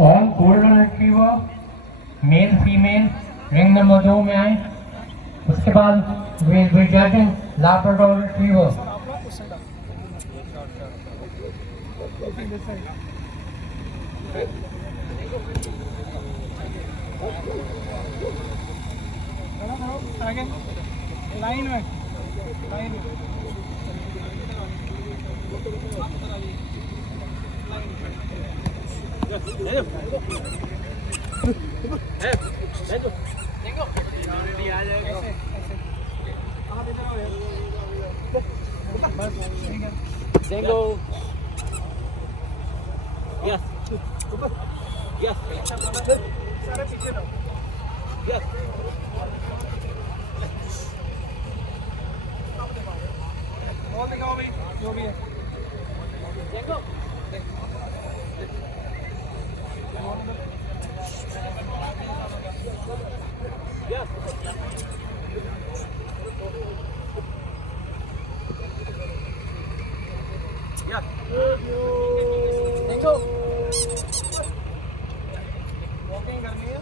All golden retriever male female ring number 2 में आए. उसके बाद we'll be judging Labrador retriever. आगे लाइन में Zingo. Yes. Yes. सारे पीछे रहो. Yes. और दिखाओ भाई जो भी है. Zingo. Yes. Yeah. Zingo. Walking करनी है.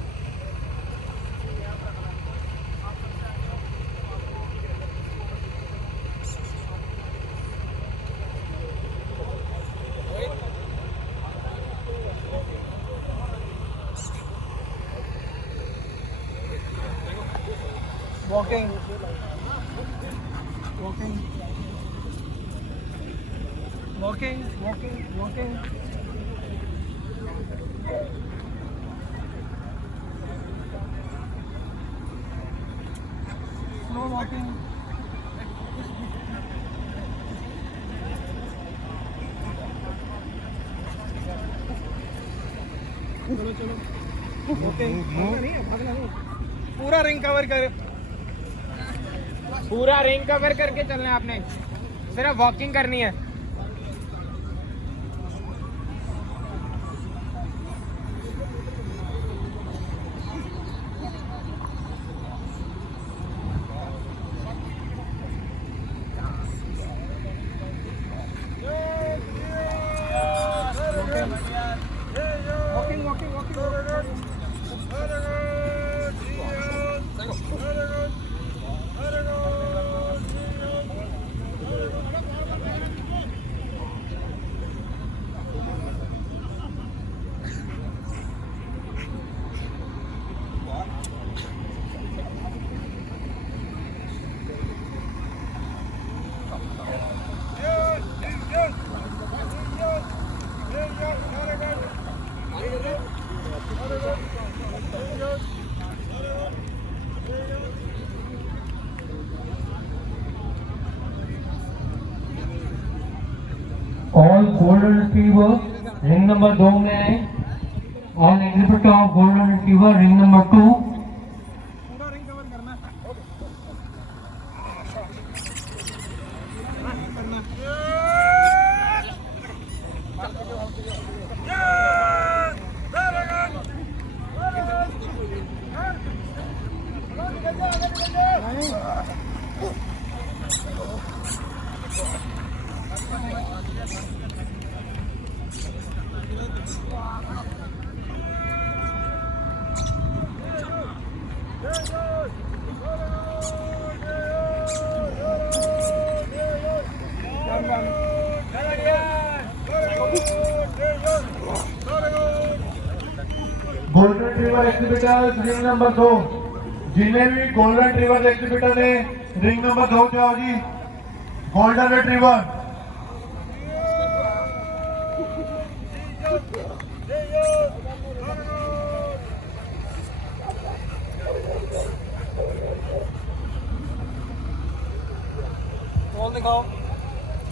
Walking. Walking. Walking. Walking. Walking. Slow walking. चलो चलो पूरा रिंग कवर कर, पूरा रिंग कवर करके चलना है आपने, सिर्फ वॉकिंग करनी है। Walking walking walking. All golden retriever ring number 2 में आए। All exhibitor of golden retriever ring number 2। पूरा रिंग कवर करना है। Golden retriever exhibitors ring number 2। जिन्हें भी गोल्डन रिट्रीवर एग्जिबिटर ने रिंग नंबर 2 जाओ जी। गोल्डन रिट्रीवर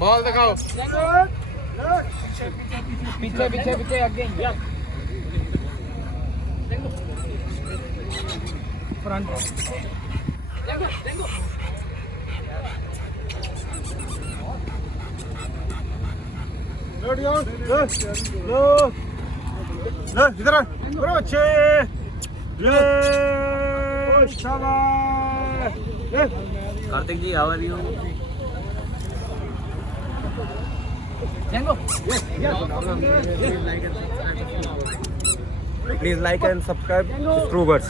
बॉल दिखाओ, पीछे पीछे पीछे आगे। फ्रंट इधर बड़े अच्छे। Kartik ji, how are you? Please like and subscribe to Strubers.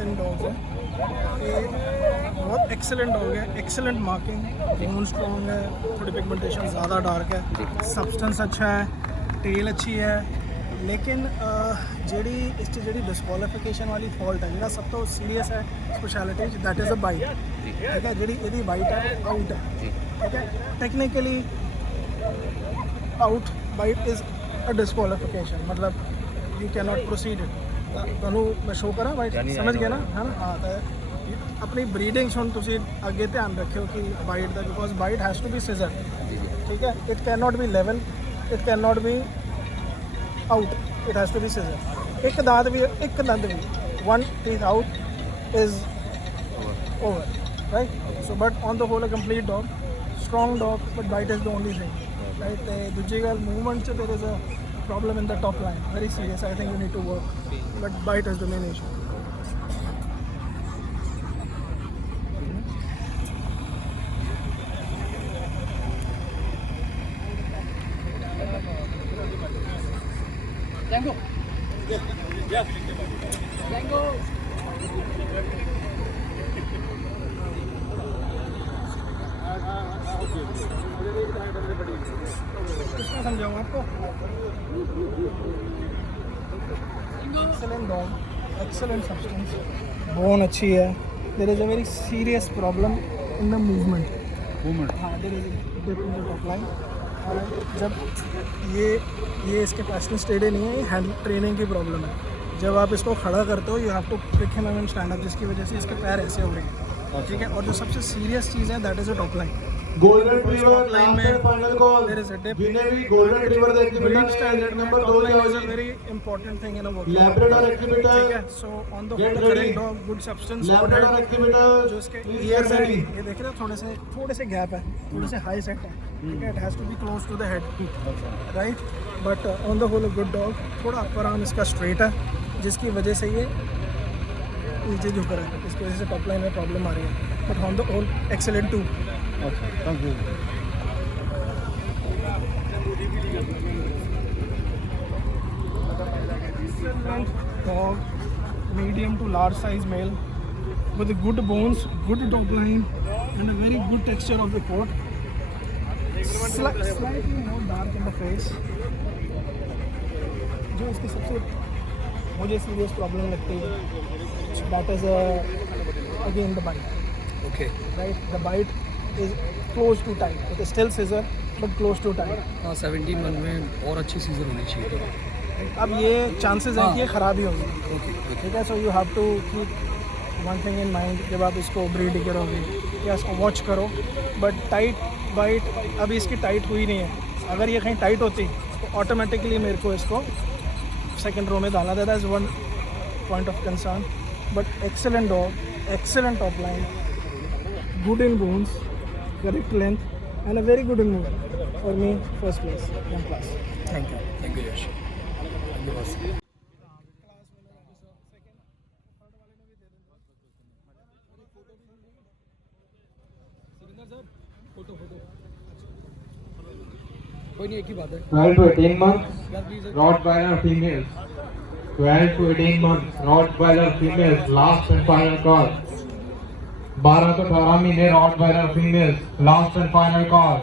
तीन डॉग्स हैं। ये बहुत एक्सेलेंट डॉग है, एक्सेलेंट मार्किंग, बोन स्ट्रॉन्ग है, थोड़ी पिगमेंटेशन ज़्यादा डार्क है, सब्सटेंस अच्छा है, टेल अच्छी है। लेकिन ਜਿਹੜੀ ਇਸ 'ਚ ਜਿਹੜੀ ਡਿਸਕੁਆਲੀਫਿਕੇਸ਼ਨ ਵਾਲੀ ਫਾਲਟ ਹੈ, ਜਿਹੜਾ ਸਭ ਤੋਂ ਸੀਰੀਅਸ ਹੈ speciality that is a bite. ਠੀਕ ਹੈ, ਜਿਹੜੀ ਇਹਦੀ ਬਾਈਟ ਹੈ ਆਊਟ ਹੈ। ਠੀਕ ਹੈ, technically out bite is a disqualification, मतलब you can not proceed it. ਤੁਹਾਨੂੰ ਮੈਂ ਸ਼ੋ ਕਰਾਂ ਬਾਈਟ, ਸਮਝ ਗਏ ਨਾ, ਹੈ ਨਾ? ਹਾਂ, ਤਾਂ ਆਪਣੀ ਬਰੀਡਿੰਗ ਹੁਣ ਤੁਸੀਂ ਅੱਗੇ ਧਿਆਨ ਰੱਖਿਓ ਕਿ ਬਾਈਟ ਦਾ, because bite has to be scissor. ਠੀਕ ਹੈ, it can not be level, it can not be out, it has to be scissor. ਇੱਕ ਦੰਦ ਵੀ one teeth out is over, right? So but on the whole a complete dog, strong dog, but bite is the only thing, right? ਤੇ ਦੂਜੀ ਗੱਲ movement 'ਚ there is a problem in the top line, very serious. I think you need to work, but bite is the main issue. किसमें समझाऊँ आपको? Excellent dog, excellent substance, bone अच्छी है. There is a very serious problem in the movement. हाँ, there is a dip in the top line. और जब ये इसके पैशन स्टेडी नहीं है, ये हैंड ट्रेनिंग की प्रॉब्लम है. जब आप इसको खड़ा करते हो you have to pick him and stand up, जिसकी वजह से इसके पैर ऐसे हो रहे हैं. ठीक है. और जो सबसे सीरियस चीज़ है that is a top line. Golden retriever line में final call there is a dip. जिन्हें भी golden retriever breed exhibitor standard में number top 2 line is a जाओ very important thing in a work. Labrador ठीक है. Exhibitor so on the Get whole ready. Correct dog, good substance, Labrador जो exhibitor इसके Please years get हैं ready. ये देख रहे हो थोड़े से गैप है, थोड़े से हाई सेट है. ठीक है. It has to be close to the head, right. But on the whole good dog. थोड़ा अपर आर्म इसका स्ट्रेट है, जिसकी वजह से ये नीचे झुक रहा है, इसकी वजह से टॉप लाइन में प्रॉब्लम आ रही है. But on the whole excellent too. Dog, medium to large size male with good bones, good top line and a very good texture of the coat. Slightly more dark in the face. जो इसकी सबसे मुझे serious problem लगती है, that is again the bite. Okay. Right, the bite is close to tight. It is still scissor but close to tight. 17 मंथ में और अच्छी सीजन होनी चाहिए. अब ये चांसेस हैं कि ये ख़राब ही होगी. ठीक है. So you have to keep one thing in mind जब आप इसको ब्रीड करोगे या इसको वॉच करो. बट टाइट बाइट अभी इसकी टाइट हुई नहीं है. अगर ये कहीं टाइट होती तो ऑटोमेटिकली मेरे को इसको सेकंड रो में डालना देता है. Is one point of concern. But excellent dog, excellent top line, good in bones, correct length and a very good in movement. For me first place, one class. Thank you. Yash. कोई नहीं, एक ही बात है. 12 to 18 months Rottweiler females. 12 to 18 months Rottweiler females. Last and final call. 12 to 18 महीने Rottweiler females. Last and final call.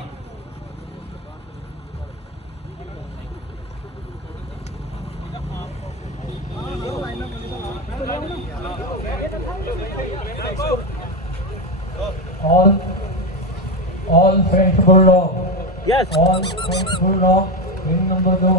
All French Bulldog. Yes. All French Bulldog. Ring number 2.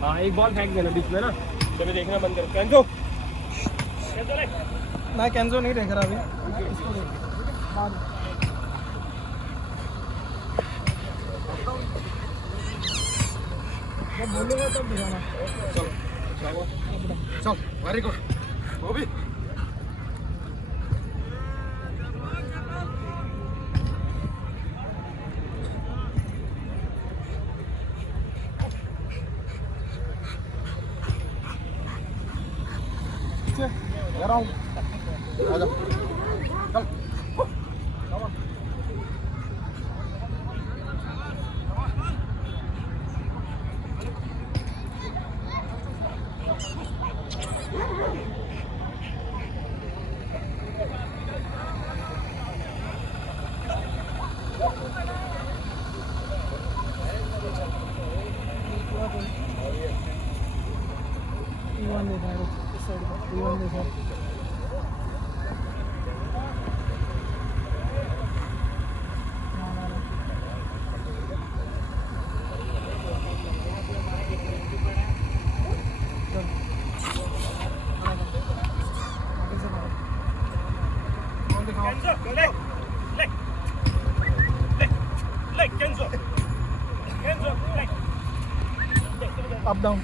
हाँ, एक बॉल फेंक देना बीच में ना, जब देखना बंद कर. कैंजो मैं कैंजो नहीं देख रहा अभी. इसको देख बाद में. जब बोलूँगा तब दिखाना. चल, वेरी गुड. वो भी घर आऊँ. आजा. चल. B1 देखा है, रुक, इस साइड का B1 देखा है। Up down.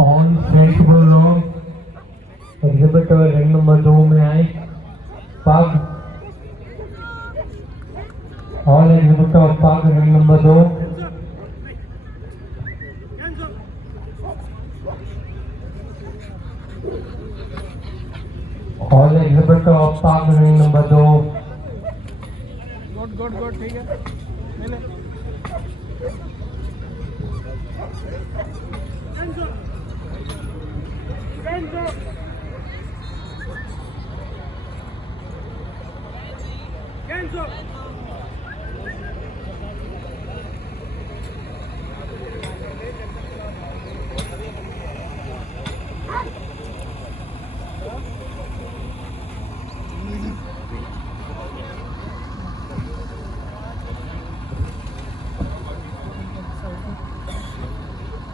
ऑन सेंसिबल लोग एग्जिबिटर रिंग नंबर 2 में आए। पग ऑल एग्जिबिटर पग रिंग नंबर 2। ऑल एग्जिबिटर पग ring number 2। Good good good, ठीक है, ले ले।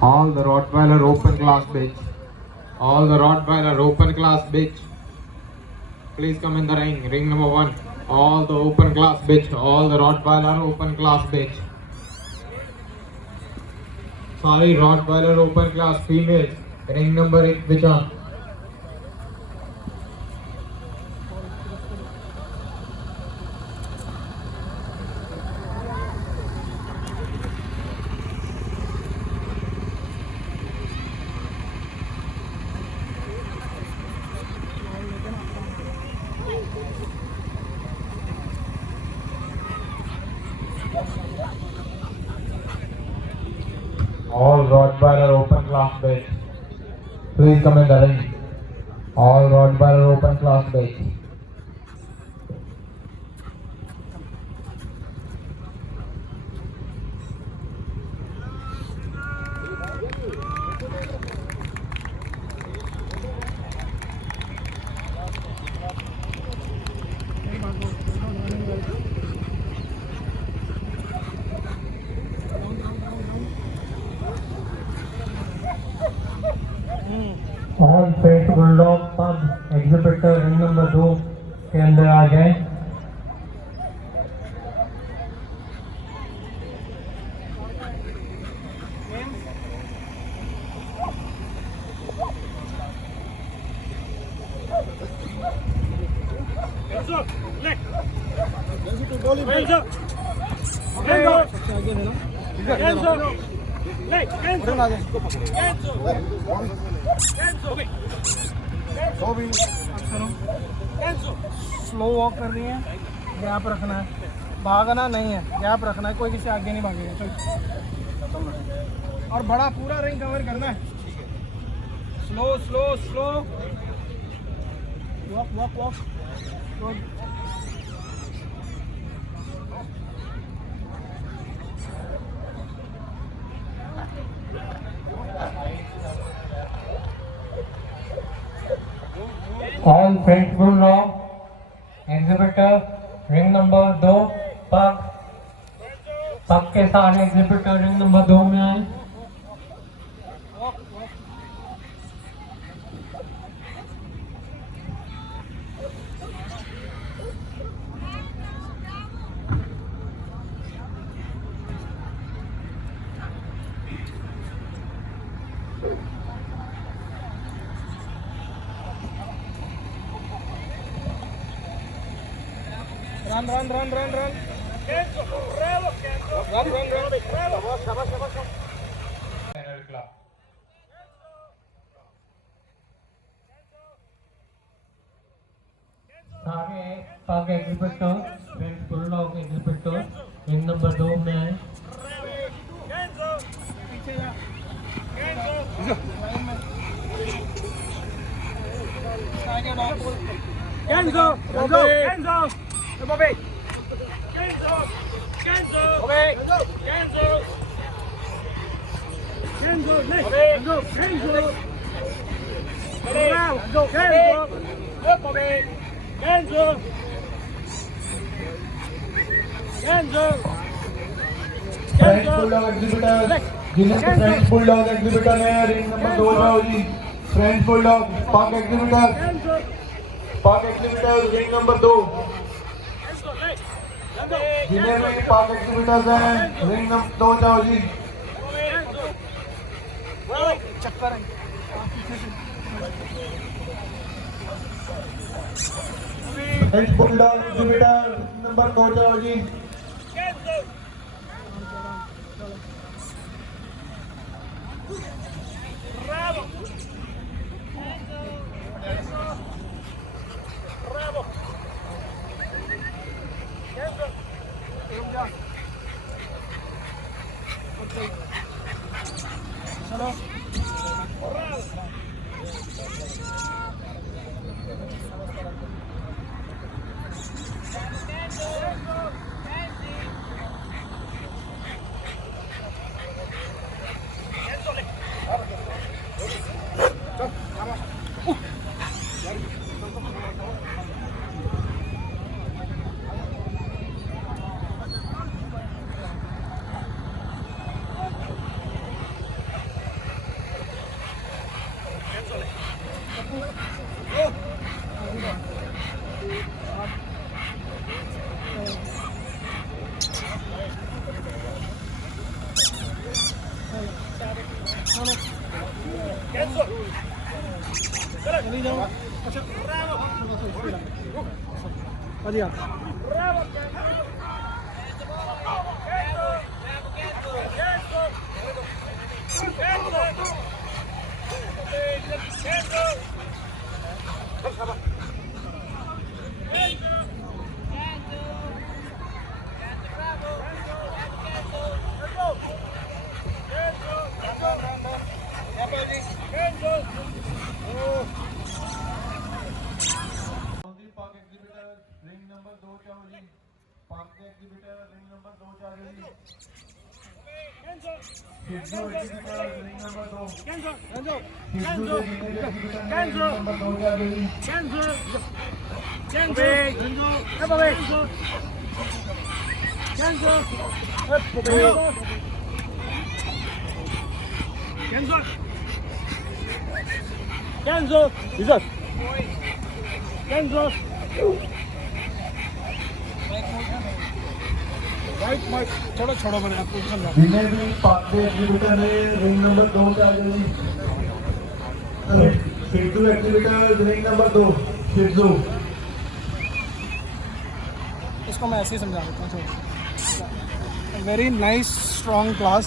All the Rottweiler open class bitch. All the Rottweiler open class bitch. Please come in the ring. Ring number 1. All the open class bitch. All the Rottweiler open class bitch. Sorry, Rottweiler open class females. Ring number 1 bitch on. All Rottweiler open class bitch. Please come in the ring. All Rottweiler open class bitch. All pet bulldog pub exhibitor ring number 2 के अंदर आ जाए। Slow walk करनी है, गैप रखना है, भागना नहीं है, गैप रखना है, कोई किसी आगे नहीं भागेगा। चल, और बड़ा पूरा रिंग कवर करना है। Slow slow slow walk walk walk. All French bulldog exhibitor ring number 2 पग के साथ एग्जिबिटर रिंग नंबर 2 में आए। Run, run, run, run, run. Final club. आगे पाक exhibitor friends bulldog exhibitor ring number 2 में है फ्रेंच बुलडॉग एग्जीबिटर जिन्हें फ्रेंच बुलडॉग एग्जीबिटर है रिंग नंबर 2 जाओ जी फ्रेंच बुलडॉग पाक एग्जीबिटर रिंग नंबर 2 जिन्हें भी पाक एग्जीबिटर्स हैं रिंग नंबर 2 जाओ जी फ्रेंच बुलडॉग एग्जीबिटर नंबर 2 जाओ जी चली जाओ अच्छा अजी आप पाक एग्जीबिटर रिंग नंबर 2 जाओ जी पाक एग्जीबिटर रिंग नंबर 2 जाओ जी Sidhu exhibitor ring number 2 Sidhu exhibitor ring number 2 जाओ जी थोड़ा छोड़ो मैंने आपको समझा जिन्हें भी पाक एग्जीबिटर है रिंग नंबर 2 जाओ जी Sidhu exhibitor ring number 2 Sidhu इसको मैं ऐसे ही समझा देता हूँ वेरी नाइस स्ट्रॉन्ग क्लास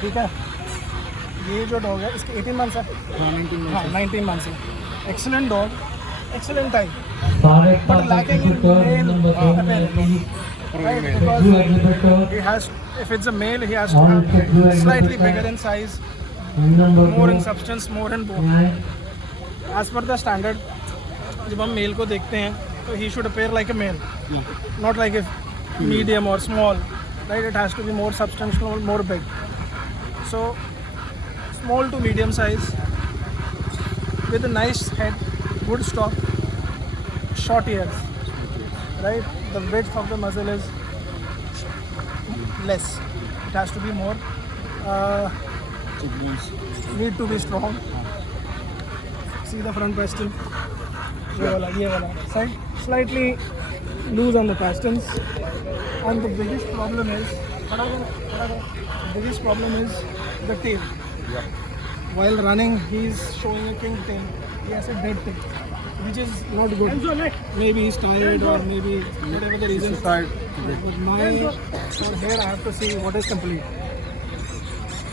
ठीक है ये जो डॉग है इसके 18 मंथ्स है हाँ 19 मंथ्स है excellent dog excellent time but lacking in male appearance. Right, because he has, if it's a male, he has to have slightly bigger in size, more in substance, more in bone. As per the standard, जब हम मेल को देखते हैं तो he should appear like a male, not like a medium or small. Right, it has to be more substantial, more big. So small to medium size, with a nice head, good stock, short ears. Right, the width of the muzzle is less. It has to be more. Need to be strong. See the front pastern. ये वाला side slightly loose on the pastern, and the biggest problem is the tail. While running, he is showing a king tail. He has a dead tail. which is not good. Maybe he's tired or maybe whatever the reason. With my or here I have to see what is complete.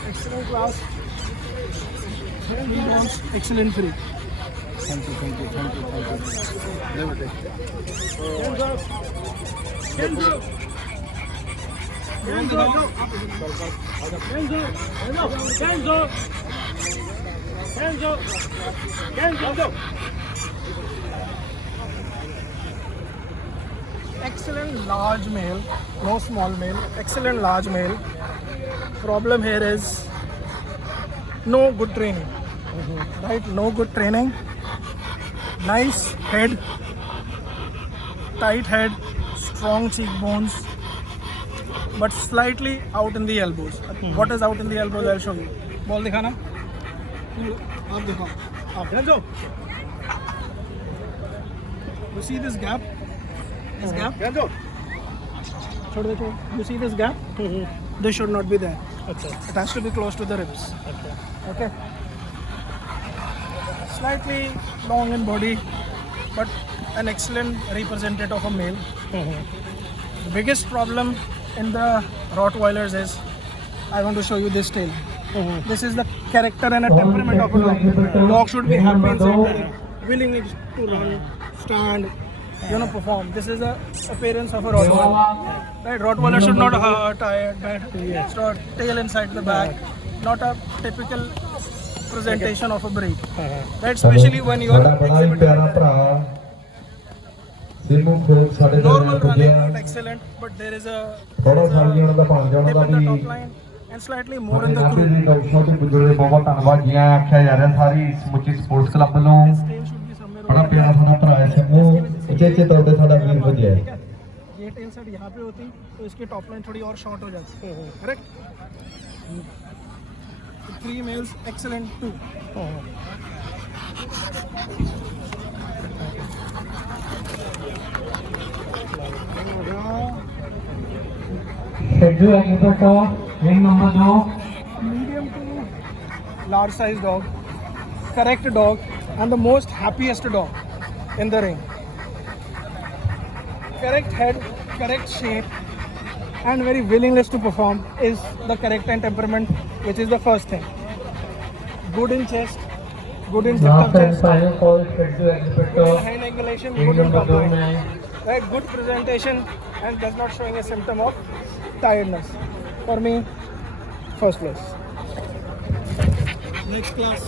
Excellent class. He wants excellent free. Thank you. Never take. Excellent large male, no small male. Excellent large male. Problem here is no good training. Right? No good training. Nice head, tight head, strong cheekbones, but slightly out in the elbows. What is out in the elbows? I'll show you. Ball दिखाना. आप दिखाओ. आप इधर जाओ. You see this gap? This gap? छोड़ दे. You see this gap? This should not be there. It has to be close to the ribs. Okay. Slightly long in body, but an excellent representative of a male. The biggest problem in the Rottweilers is, I want to show you this tail. This is the character and a temperament of a dog. Dog should be happy inside, willing to run, stand, perform. This is the appearance of a Rottweiler. Right? Rottweiler should not tired, bad, tail inside the back. Not a typical presentation of a breed. Right? Especially when you are normal running, not excellent, but there is a dip in the top line and slightly more in the croup. ਬਹੁਤ ਧੰਨਵਾਦ ਜੀ ਆਖਿਆ ਜਾ ਰਿਹਾ ਸਾਰੀ ਸਮੁੱਚੀ sports club ਵੱਲੋਂ ਬੜਾ ਪਿਆਰਾ ਸਾਡਾ ਭਰਾ ਹੈ ਸਮੂਹ ਉਚੇਚੇ ਤੌਰ ਤੇ ਸਾਡਾ ਵੀਰ ਵਜਿਆ ये टेल सेट यहाँ पे होती तो इसकी टॉप लाइन थोड़ी और शॉर्ट हो जाती है. Correct. 3 males excellent too. Medium to large size dog, correct dog, and the most happiest dog in the ring. Correct head, correct shape, and very willingness to perform is the correct and temperament, which is the first thing. Good in chest, good in depth of chest, good hand angulation, good in top line, right? Good presentation, and does not showing a symptom of tiredness. For me, first place. Next class.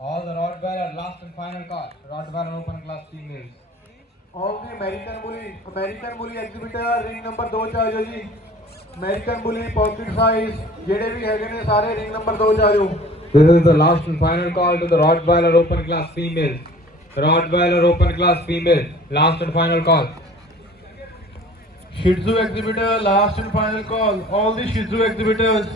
All the Rottweiler last and final call. Rottweiler open class females. All the American Bully exhibitor ring number 2 ਚ ਆ ਜਾਓ ਜੀ. American Bully pocket size ਜਿਹੜੇ ਵੀ ਹੈਗੇ ਨੇ ਸਾਰੇ ring number 2 ਚ ਆ ਜਾਓ. This is the last and final call to the Rottweiler open class female. Rottweiler open class female. Last and final call. Shih Tzu exhibitor last and final call. All the Shih Tzu exhibitors.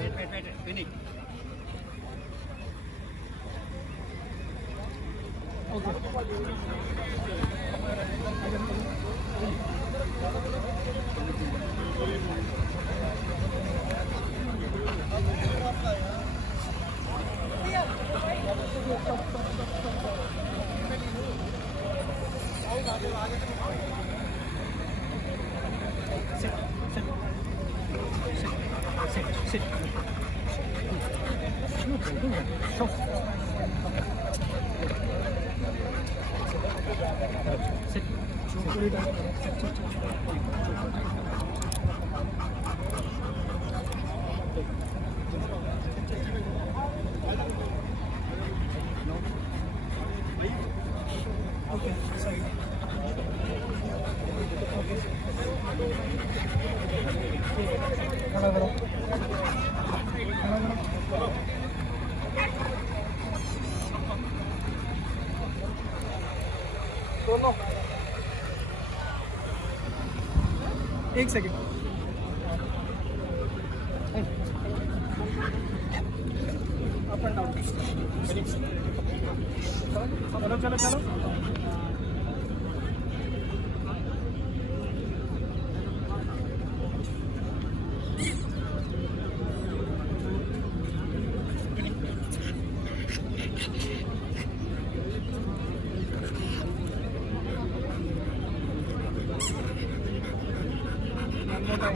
दोनों. एक second. Up and down. चलो चलो चलो. All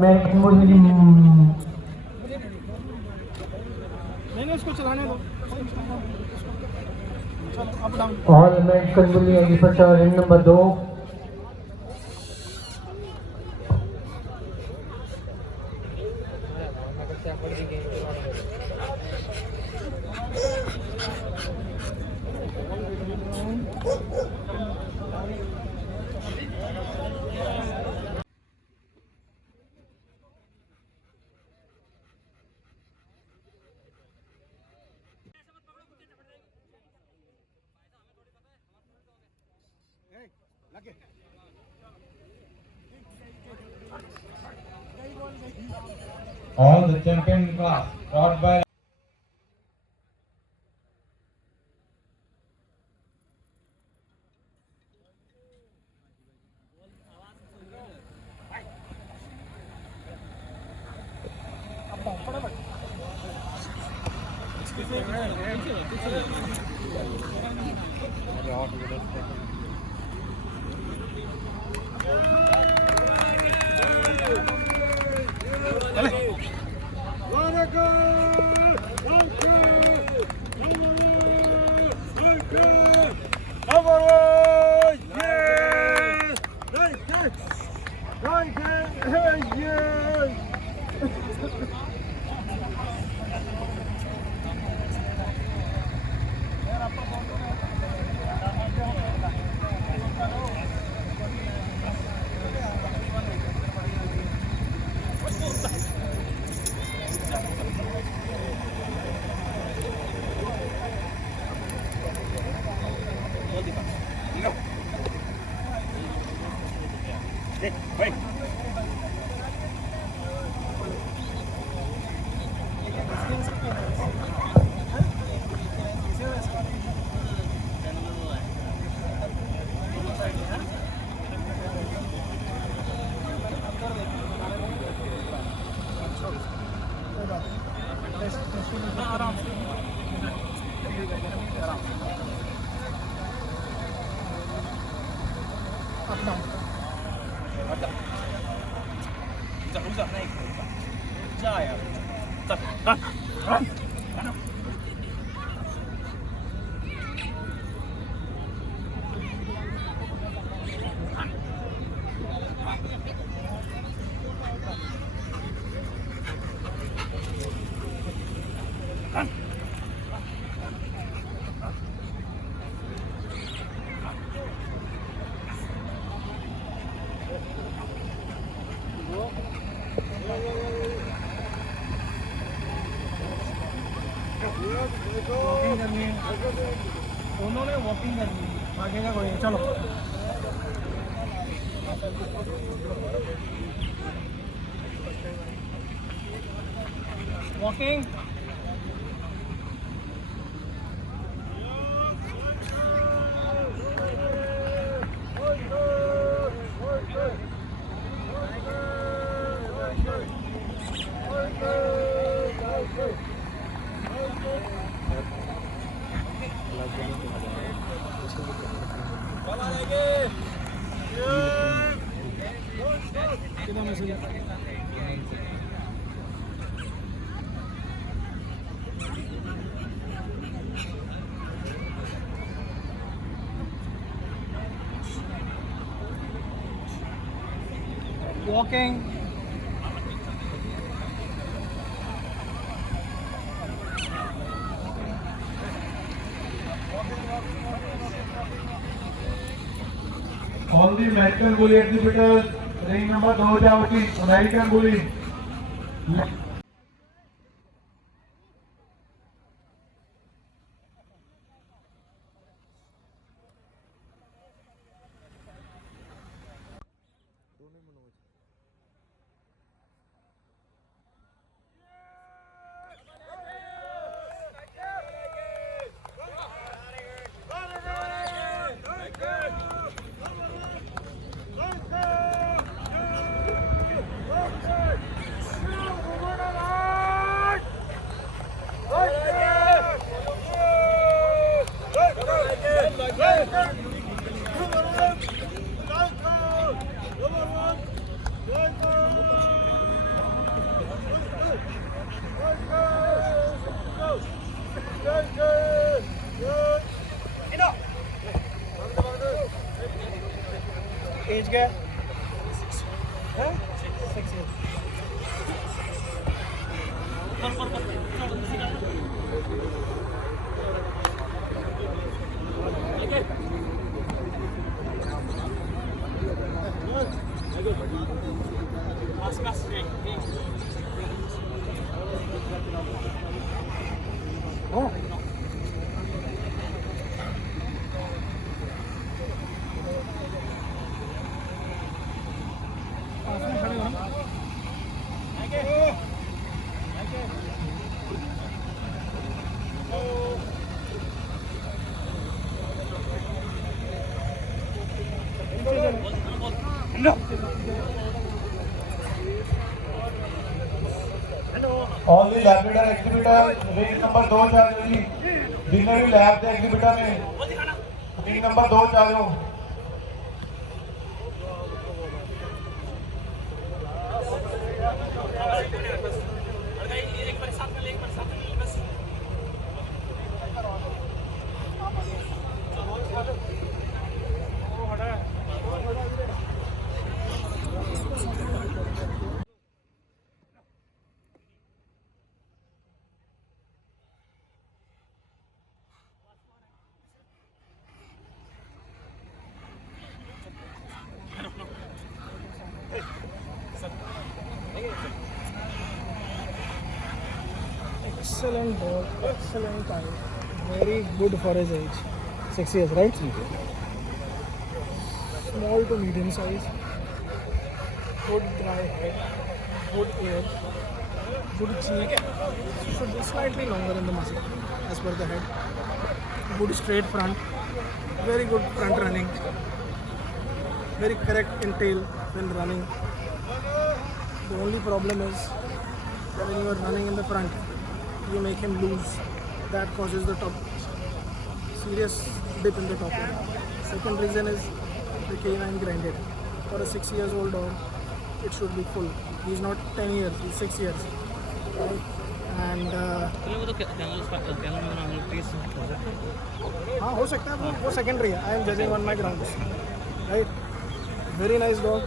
Mexican नहीं इसको चलाने दो. चलो up down. All Mexican bully agriculture ring number 2. All the champion class, brought by उन्होंने वॉकिंग करनी है, आगे का कोई नहीं. चलो walking. Walking. all the American bully exhibitors, ring number 2 जाओगी, American bully. एज क्या है? 6 years. Only lab leader exhibitor ring number 2 चार जी जिन्हें भी लैब के एग्जीबिटर ने ring number 2 चार हो Excellent dog, excellent time, very good for his age. 6 years, right? Small to medium size, good dry head, good ear, good cheek, should be slightly longer in the muzzle as per the head, good straight front, very good front running, very correct in tail when running. The only problem is that when you are running in the front, you make him lose. That causes the top serious dip in the top end. Second reason is the canine grinded. For a 6 years old dog, it should be full. He's not 10 years, he's 6 years. Right? And हाँ हो सकता है वो secondary है. I am judging on my grounds. Right? Very nice dog.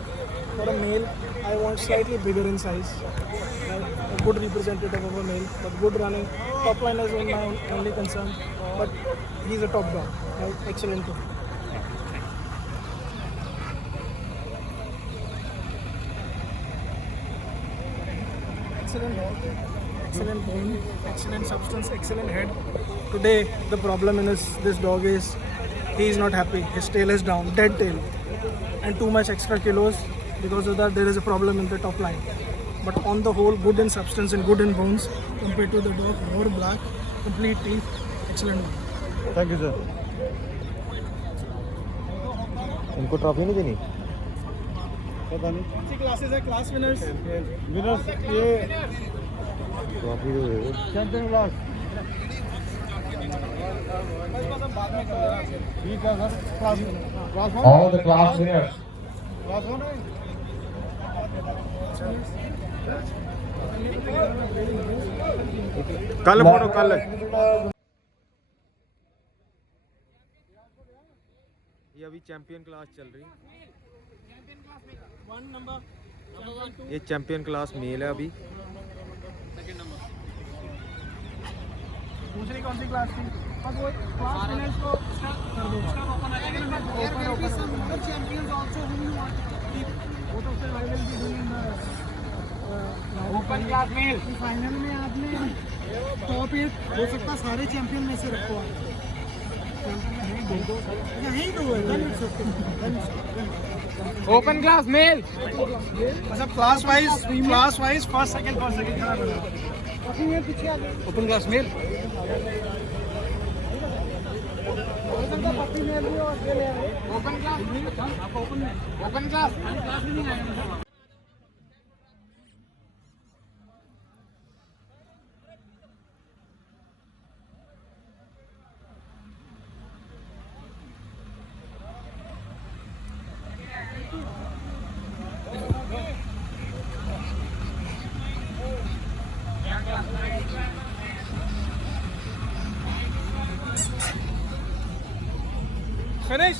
For a male, I want slightly bigger in size. Right? A good representative of a male, but good running. Top line is my only concern, but he's a top dog. Right? Excellent too. Excellent dog, excellent bone, excellent substance, excellent head. Today, the problem in this dog is he is not happy. His tail is down, dead tail, and too much extra kilos. Because of that, there is a problem in the top line. But on the whole, good in substance and good in bones compared to the dog. More black, complete teeth, excellent dog. Thank you sir. इनको ट्रॉफी नहीं देनी? पता नहीं कौन सी क्लासेस है. Class winners winners ये ट्रॉफी दे दो. Champion class बाद में कर लेना. ठीक है sir. Class all the class winners class one है. कल फोटो कल. ये अभी चैंपियन क्लास चल रही. ये चैंपियन क्लास मेल है अभी. दूसरी कौन सी क्लास थी? बस वो क्लास विनर्स को कर दो. Open champions also whom you want to keep. वो तो फिर I will be doing the open class male. Final में आपने टॉप 8 हो सकता सारे चैंपियन में से रखो. नहीं दो ओपन क्लास मेल. मतलब क्लास वाइज फर्स्ट सेकंड खड़ा करो. Open class male. Open class भी नहीं आएगा. फिनिश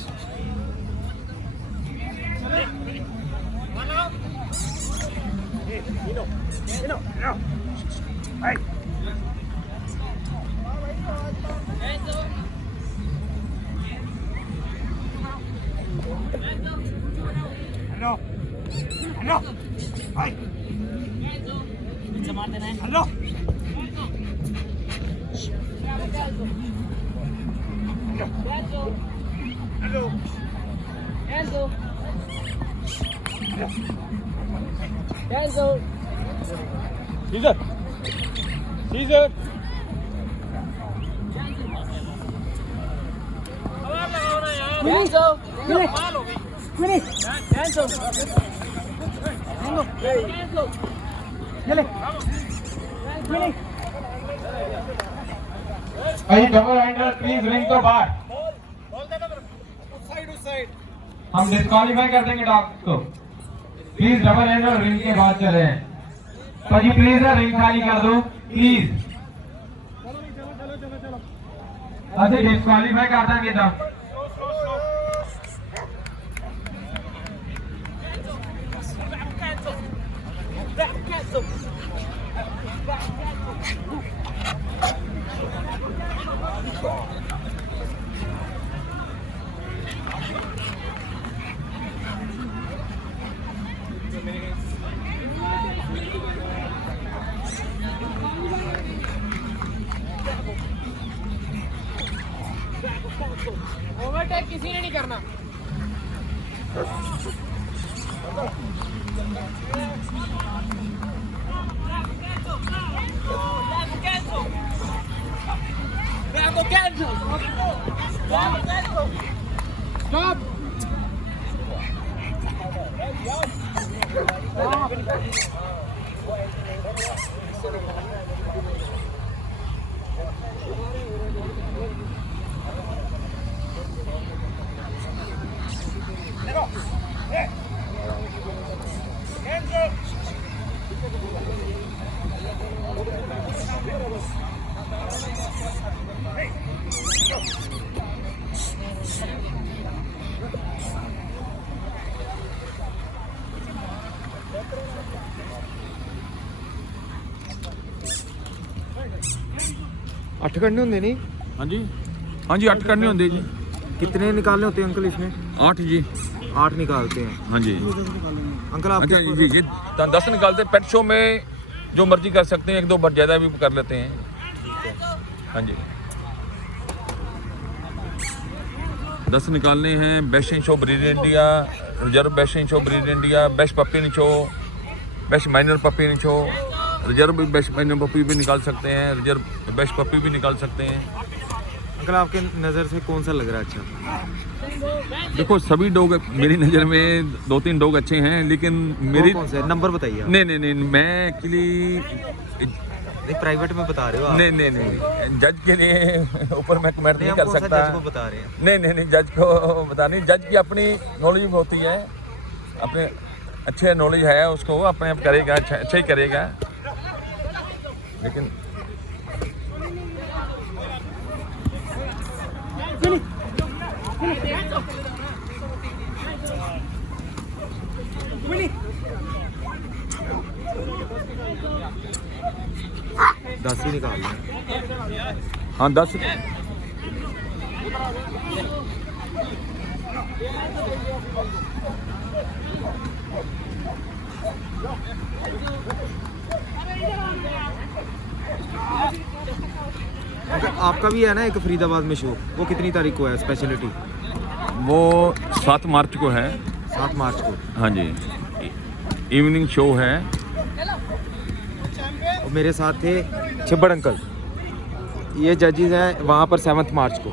भाई डबल हैंडल प्लीज रिंग तो बाहर, हम डिस्क्वालीफाई कर देंगे डॉग्स को। प्लीज डबल हैंडल रिंग के बाद चले भाजी, प्लीज ना रिंग खाली कर दो प्लीज। अच्छा डिस्क्वालीफाई कर देंगे तो ओवरटेक किसी ने नहीं करना। Stop. अठ करने होंगे नहीं? हाँ जी, हाँ जी 8 करने होंगे जी। कितने निकालने होते हैं अंकल इसमें? 8 जी। 8 निकालते हैं। हाँ जी अंकल आप अच्छा जी, ये 10 निकालते हैं। पेट शो में जो मर्जी कर सकते हैं, 1-2 बार ज़्यादा भी कर लेते हैं। हाँ जी 10 निकालने हैं। Best in show breed India, reserve best in show breed India, best puppy in show, best minor puppy in show, reserve भी बेस्ट माइनर पप्पी भी निकाल सकते हैं, रिजर्व बेस्ट पप्पी भी निकाल सकते हैं। अंकल आपके नज़र से कौन सा लग रहा है अच्छा? देखो सभी डॉग मेरी नज़र में 2-3 डॉग अच्छे हैं, लेकिन मेरी कौन सा है? नंबर बताइए आप। नहीं मैं एक्चुअली प्राइवेट में बता रहे हो आप? नहीं जज के लिए ऊपर मैं कमेंट नहीं कर सकता। जज को बता रहे हैं? नहीं जज को बता नहीं। जज की अपनी नॉलेज होती है, अपने अच्छे नॉलेज है उसको, अपने आप करेगा, अच्छा ही करेगा। लेकिन दस ही निकाल लें। हाँ 10 आपका भी है ना एक फरीदाबाद में शो, वो कितनी तारीख को है स्पेशलिटी? वो 7 मार्च को है। 7 मार्च को? हाँ जी इवनिंग शो है। और मेरे साथ थे छिब्बड़ अंकल, ये जजेस हैं वहाँ पर 7 मार्च को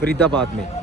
फरीदाबाद में।